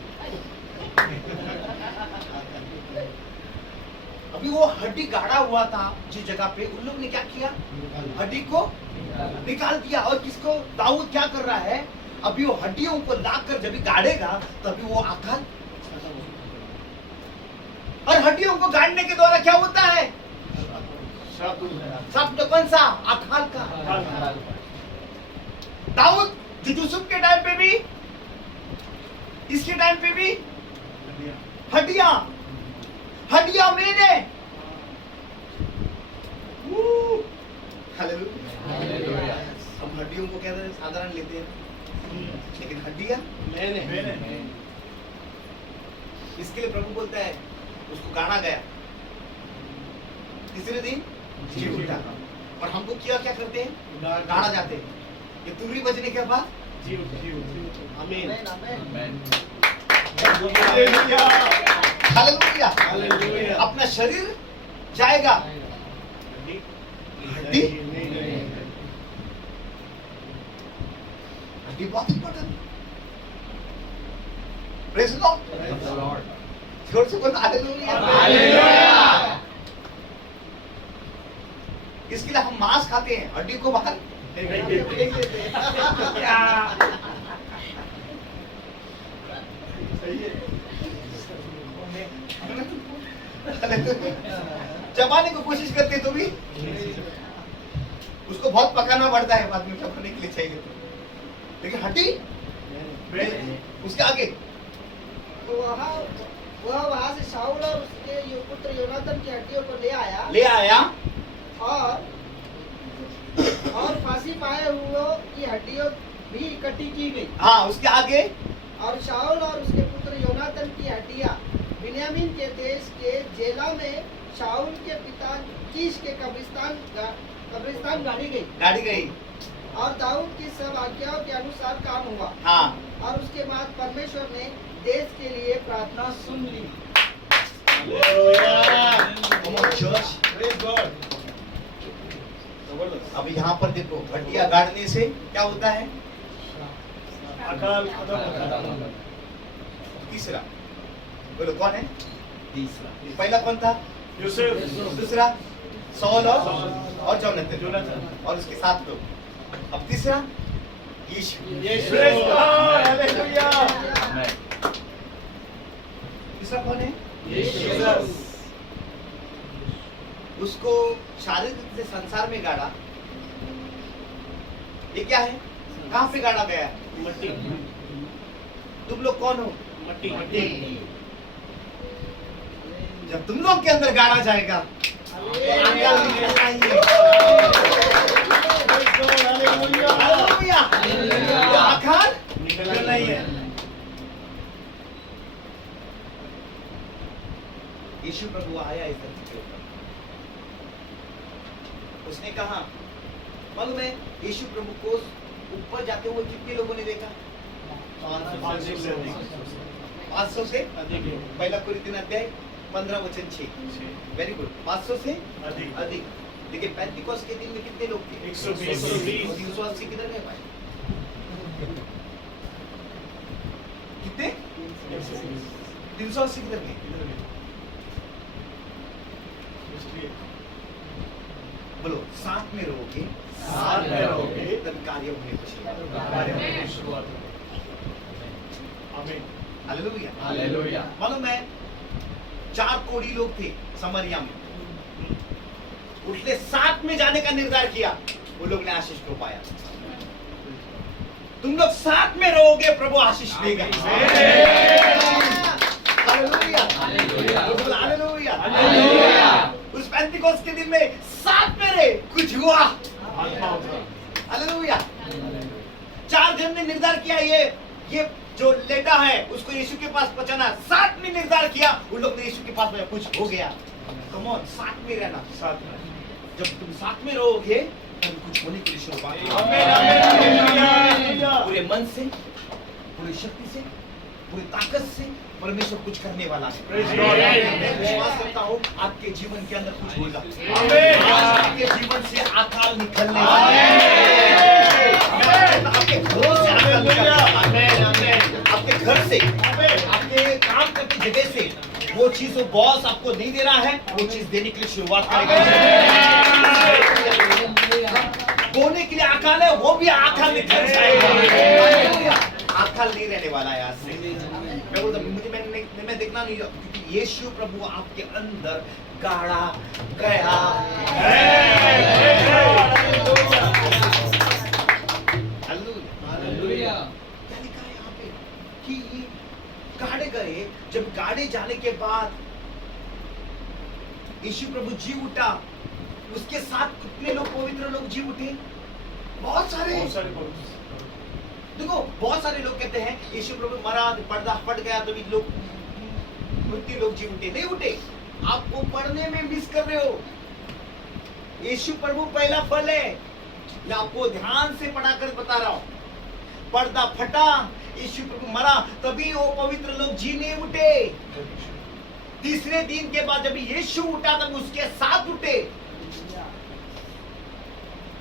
अभी वो हड्डी गाड़ा हुआ था जिस जगह पे, उन लोग ने क्या किया? हड्डी को निकाल दिया। और किसको? दाऊद क्या कर रहा है? अभी वो हड्डियों को लाकर जब गाड़ेगा तभी वो आकाल। और हड्डियों को गाड़ने के द्वारा क्या होता है? शब्द कौन सा? अकाल का। दाऊद यूसुफ के टाइम पे भी, इसके टाइम पे भी हड्डियां मेरे। हालेलुया। हम हड्डियों को क्या साधारण लेते हैं, लेकिन हड्डियां मैंने। इसके लिए प्रभु बोलता है उसको गाड़ा गया, तीसरे दिन जी उठा। और हमको क्या करते हैं? गाड़ा जाते हैं। ये तुरही बजने के बाद आमीन। हालेलुया। अपना शरीर जाएगा, हड्डी बहुत इंपॉर्टेंट। Praise the Lord. जोर से बोलो हालेलुया। इसके लिए हम मांस खाते हैं, हड्डी को बाहर चबाने की कोशिश करते तो भी उसको बहुत पकाना पड़ता है, बाद में चबाने के लिए चाहिए तो। लेकिन हड्डी उसके आगे। तो वह वहां से शाऊल और उसके पुत्र योनातन की हड्डियों को ले आया और फांसी पाए हुओं की हड्डियों भी इकट्ठी की गई। हाँ उसके आगे। और शाऊल और उसके पुत्र योनातन की हड्डियां बिन्यामीन के देश के जेला में शाऊल के पिता कीश के कब्रिस्तान गाड़ी गई। और दाऊद की सब आज्ञाओं के अनुसार काम हुआ। हाँ। और उसके बाद परमेश्वर ने देश के लिए प्रार्थना सुन ली। अब यहाँ पर देखो, हड्डियां गाड़ने से क्या होता है? अकाल खत्म। तीसरा बोलो कौन है? तीसरा पहला कौन था? यूसुफ। दूसरा सौल और जोनाथन और उसके 7 लोग। अब तीसरा यीशु। हालेलुया। तीसरा कौन है? यीशु। उसको शारीरिक रूप से संसार में गाड़ा। ये क्या है? कहाँ पे गाड़ा गया? मट्टी। तुम लोग कौन हो? मट्टी। जब तुम लोग के अंदर गाड़ा जाएगा अकाल निकलना ही है। हालेलुया। तो अकाल निकलना ही है। यीशु प्रभु आया इस धरती के ऊपर। उसने कहा, मालूम है यीशु प्रभु को ऊपर जाते हुए कितने लोगों ने देखा? 500 से अधिक है। पहला कोरिन्थियन अध्याय 15 वचन 6। Very good. 500 से अधिक। अधिक। लेकिन पेंटिकोस्ट के दिन में कितने लोग थे? 120। 380 किधर गए भाई? कितने? 380 किधर गए? बोलो, साथ में रहोगे, साथ में रहोगे, तब कार्य होने को कार्य होने की शुरुआत होगी। आमीन। हालेलुया। हालेलुया। मालूम है 4 कोढ़ी लोग थे समरिया में, उसने साथ में जाने का निर्धार किया, वो लोग ने आशीष को पाया। तुम लोग साथ में रहोगे, प्रभु आशीष देगा। हालेलुया। हालेलुया। हालेलुया। उस पेंटिकोस्ट के दिन में साथ में रहे, कुछ हुआ। हालेलुया। 4 जन ने निर्धार किया, ये जो लेटा है उसको यीशु के पास पहुंचाना, साथ में निर्धार किया, उन लोग ने यीशु के पास पहुंचा, कुछ हो गया। कम ऑन, साथ में रहना। साथ में। जब तुम साथ में रहोगे तब कुछ होने के लिए शुरुआत होगी। आमीन। आमीन। पूरे मन से, पूरी शक्ति से, पूरी ताकत से परमेश्वर कुछ करने वाला है। Praise God. मैं विश्वास करता हूँ आपके जीवन के अंदर कुछ होगा। आमीन। आपके जीवन से अकाल निकलने वाला है। आपके घरों से अकाल निकलने वाला है। आपके घर से, आपके काम करती जगह से वो चीज, वो बॉस आपको नहीं दे रहा है, वो चीज देने के लिए शुरुआत करेगा। बोने के लिए अकाल है, वो भी अकाल निकल जाएगा। अकाल नहीं रहने वाला है आज से। मैं बोलता, मैं देखना नहीं, क्योंकि यीशु प्रभु आपके अंदर गाड़ा गया हालेलुया। क्या लिखा है यहाँ पे कि गाड़े गए। जब गाड़े जाने के बाद यीशु प्रभु जी उठा, उसके साथ कितने लोग, पवित्र लोग जी उठे? बहुत सारे। देखो, बहुत सारे लोग कहते हैं यीशु प्रभु मरा, पर्दा फट गया तो भी लोग, कितने लोग जी उठे? नहीं उठे। आपको पढ़ने में मिस कर रहे हो। यीशु प्रभु पहला फल है। मैं आपको ध्यान से पढ़ाकर बता रहा हूं। पर्दा फटा, यीशु प्रभु मरा, तभी वो पवित्र लोग जी नहीं उठे। तीसरे दिन के बाद जब यीशु उठा तब उसके साथ उठे।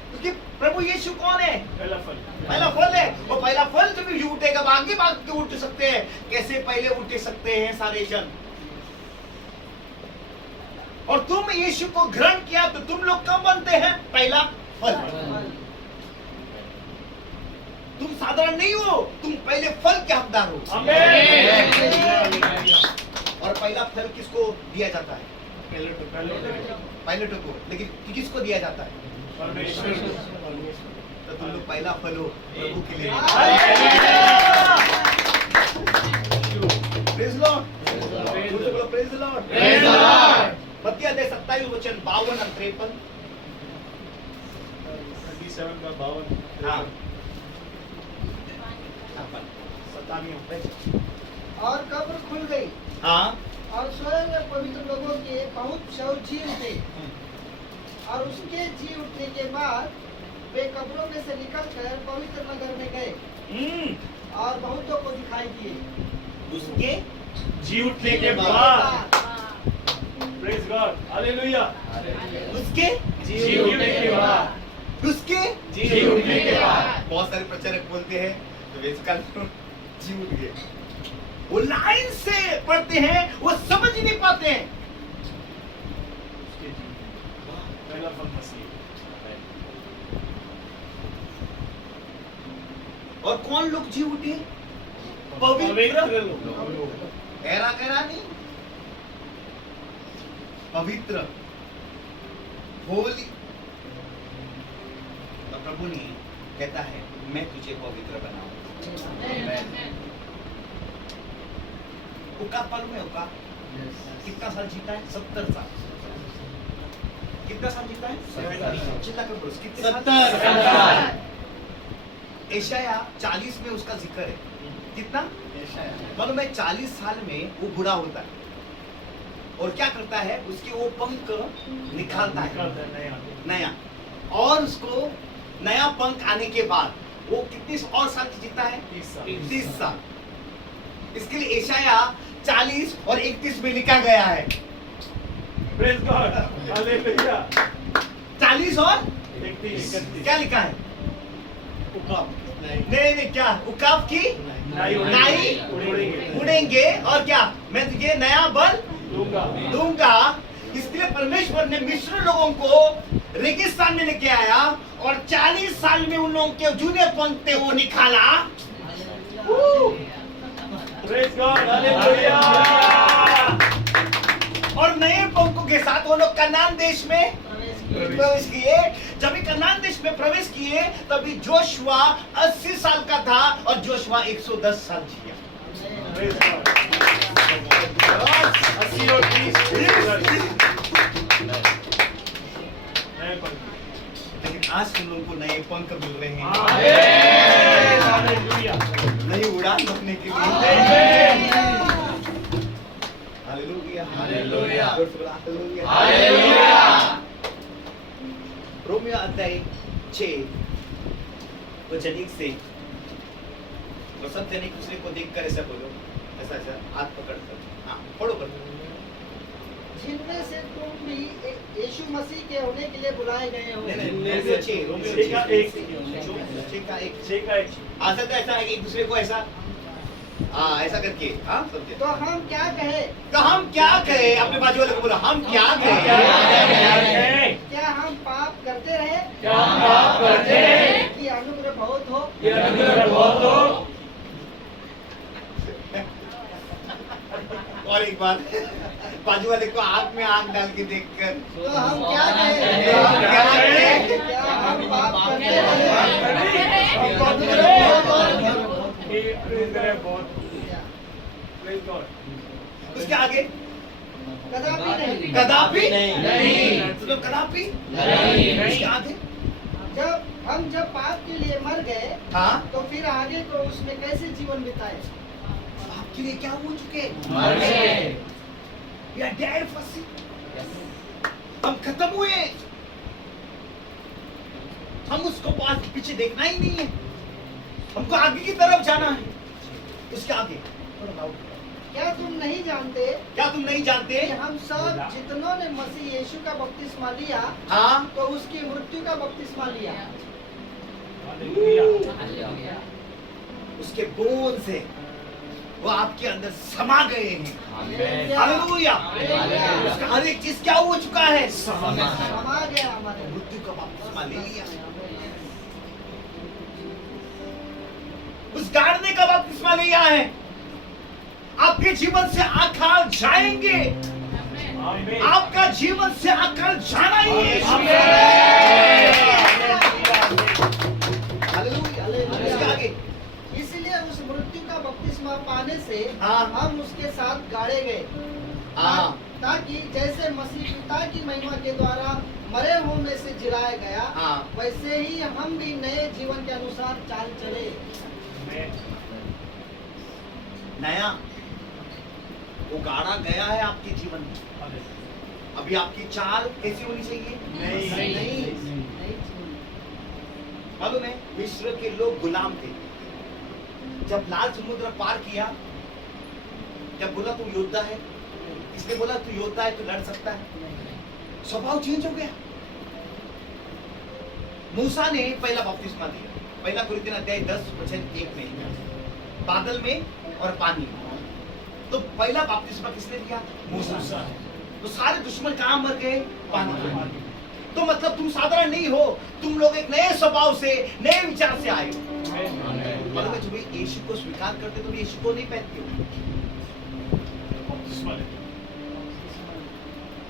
क्योंकि प्रभु यीशु कौन है? पहला फल। पहला फल है। वो पहला फल जब यीशु उठेगा, आगे भाग के उठ सकते हैं। कैसे पहले उठ सकते हैं सारे जन? और तुम यीशु को ग्रहण किया तो तुम लोग कब बनते हैं? पहला फल। तुम साधारण नहीं हो, तुम पहले फल के हकदार हो। आमीन। और पहला फल किसको दिया जाता है? पायलटों को। लेकिन किसको दिया जाता है? परमेश्वर। तो तुम लोग पहला फल हो प्रभु के लिए। Praise Lord. बोलो प्रेज लॉर्ड। मत्ती अध्याय 27 वचन 52 और 53। 37 का 52। हाँ। 57। और कब्र खुल गई हाँ। और स्वयं पवित्र लोगों के बहुत शव जी उठे। और उसके जी उठने के बाद वे कब्रों में से निकलकर पवित्र नगर में गए और बहुतों को दिखाई दिए। उसके जी उठने के बाद। Praise God. हालेलुया। उसके जी उठने के बाद। उसके जी उठने के बाद। बहुत सारे प्रचारक बोलते हैं तो इसका जी उठ गए। वो लाइन से पढ़ते हैं, वो समझ ही नहीं पाते हैं। उसके जी। पहला फल मसीह। और कौन लोग जी उठे? पवित्र लोग। गहरा गहरा नहीं, पवित्र होली। तो प्रभु ने कहता है मैं तुझे पवित्र बनाऊंगा। उकाब मालूम है? उकाब कितना साल जीता है? 70 साल। कितना साल जीता है? 70। चिल्ला कर बोलो, कितने साल? 70। एशाया 40 में उसका जिक्र है। कितना? मालूम है? 40 साल में वो बूढ़ा होता है और क्या करता है? उसके वो पंख निकालता है नया, और उसको नया पंख आने के बाद वो कितने और साल जीता है? 30 साल। 30 साल। इसके लिए यशाया 40 और 31 में लिखा गया है। Praise God. Hallelujah. 40 और 31. क्या लिखा है? नहीं क्या? उकाब की नाई उड़ेंगे और क्या? मैं तुझे नया बल दूंगा। इसके लिए परमेश्वर ने मिस्र लोगों को रेगिस्तान में लेके आया और 40 साल में उन लोगों के जूने पंख थे वो निकाला। Praise God. Hallelujah. और नए पंखों के साथ वो लोग कनान देश में प्रवेश किए। जब भी कनान देश में प्रवेश किए तभी जोशुआ 80 साल का था और जोशुआ 110 साल जिया। Praise God. 80 और 30. नए पंख. लेकिन आज हम लोगों को नए पंख मिल रहे हैं, Hallelujah. नई उड़ान भरने के लिए। Amen. Hallelujah hallelujah. Hallelujah hallelujah. Romeo अध्याय 6 वचन 1 से तो सब जने एक दूसरे को देखकर ऐसा बोलो, ऐसा हाथ पकड़ कर, हाँ पढ़ो पढ़ो। जिनमें से तुम भी यीशु मसीह के होने के लिए बुलाए गए हो। नहीं रोमियो 6 रोमियो 6 का 1. 6 का 1 6 का 1. आ सकता है ऐसा है कि एक दूसरे को ऐसा ऐसा करके समझे। तो हम क्या कहे? तो हम क्या कहें? अपने बाजू वाले को बोलो, हम क्या कहें? क्या हम पाप करते रहे कि अनुग्रह बहुत हो? और एक बात, बाजू वाले को आंख में आंख डाल के देखकर तो हम क्या कहें? क्या हम पाप करते रहे? Praise God. उसके आगे कदापि नहीं। कदापि सुनो, कदापि उसके आगे जब पाप के लिए मर गए हाँ तो फिर आगे को उसमें कैसे जीवन बिताए? आपके लिए क्या हो चुके? We are dead for sin. हम खत्म हुए, हम उसको पास पीछे देखना ही नहीं है, हमको आगे की तरफ जाना है। उसके आगे क्या तुम नहीं जानते कि हम सब जितनों ने मसीह यीशु का बपतिस्मा लिया हाँ तो उसकी मृत्यु का बपतिस्मा लिया? Hallelujah. उसके बोन से वो आपके अंदर समा गए हैं। हालेलुया। उसका हर एक चीज क्या हो चुका है? समा गया हमारे। मृत्यु का बपतिस्मा ले लिया, उस गाड़ने का बपतिस्मा लिया है। आपके जीवन से अकाल जाएंगे, आपका जीवन से अकाल जाना ही है। हालेलुया। उसके आगे इसलिए उस मृत्यु का बपतिस्मा पाने से हाँ। हम उसके साथ गाड़े गए, हाँ ताकि जैसे मसीह पिता की महिमा के द्वारा मरे हुओं में से जिलाया गया, हाँ। वैसे ही हम भी नए जीवन के अनुसार चाल चले। नया वो गाड़ा गया है आपके जीवन में। अभी आपकी चाल कैसी होनी चाहिए? नहीं। मालूम है, मिस्र के लोग गुलाम थे। जब लाल समुद्र पार किया, जब बोला तू योद्धा है, इसने बोला तू योद्धा है, तू लड़ सकता है, स्वभाव चेंज हो गया। मूसा ने पहला बपतिस्मा दिया, पहला कुरिन्थियों अध्याय 10 वचन 1 में, बादल में और पानी में। तो पहला बपतिस्मा किसने दिया? मूसा। तो सारे दुश्मन कहां मर गए? पानी में। तो मतलब तुम साधारण नहीं हो, तुम लोग एक नए स्वभाव से, नए विचार से आए हो। मतलब जब यीशु को स्वीकार करते तो यीशु को नहीं पहनते हो।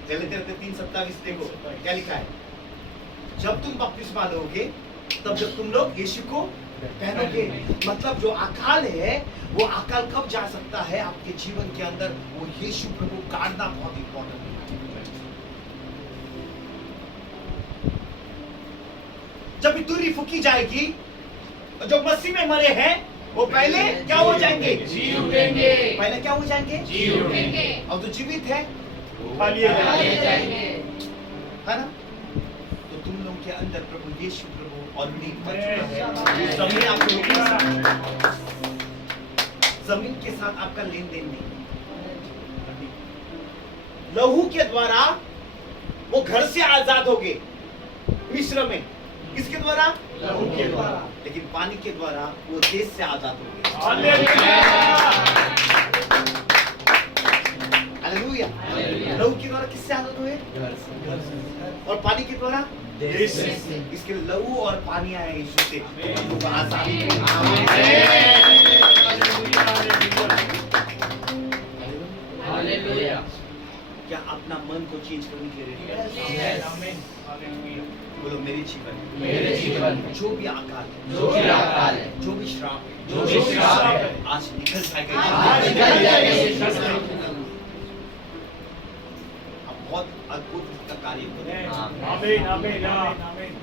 चलते रहते 3:27 देखो क्या लिखा है, जब तुम बपतिस्मा लोगे तब जब तुम लोग यीशु को पहनोगे। मतलब जो अकाल है वो अकाल कब जा सकता है आपके जीवन के अंदर? वो यीशु प्रभु गाड़ना बहुत इंपॉर्टेंट है। जब तुरी फूकी जाएगी तो जो मसीह में मरे हैं वो पहले क्या हो जाएंगे? जी उठेंगे। पहले क्या हो जाएंगे? जी उठेंगे। और जो जीवित है पालिए जाएंगे। है ना? तो तुम लोगों के अंदर प्रभु यीशु प्रभु ऑलरेडी मर चुका है। सबने आपको जमीन के साथ आपका लेन देन नहीं। लहू के द्वारा वो घर से आजाद हो गए मिस्र में, किसके द्वारा? लहू के द्वारा। लेकिन पानी के द्वारा वो देश से आजाद हो गए। हालेलुया। हालेलुया। हालेलुया। लहू के द्वारा किससे आजाद हुए? और पानी के द्वारा देश से। इसके लहू और पानी आया यीशु से तो आजादी। हालेलुया। क्या अपना मन को चेंज करने के लिए ready है? Yes. आमीन हालेलुया। बोलो मेरे जीवन में मेरे जीवन में जो भी आकाल है, जो भी अकाल है, जो भी श्राप है, जो भी श्राप है, आज निकल जाएगा। आज निकल जाएगा यीशु से। अब बहुत अद्भुत का कार्य करें। आमीन, आमीन, आमीन।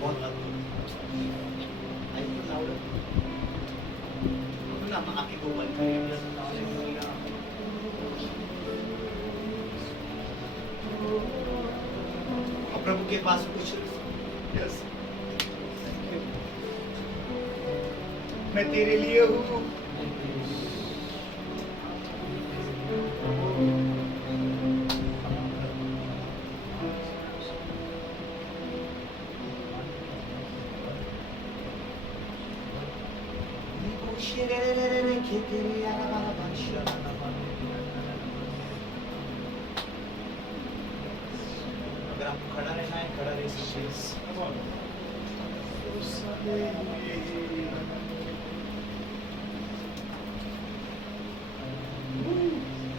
बहुत अद्भुत। आइए लाउड। अपना आंखें को बंद करें। और प्रभु के पास कुछ यस, मैं तेरे लिए हूँ। अगर आपको खड़ा रहना है, खड़ा रह सकते हैं।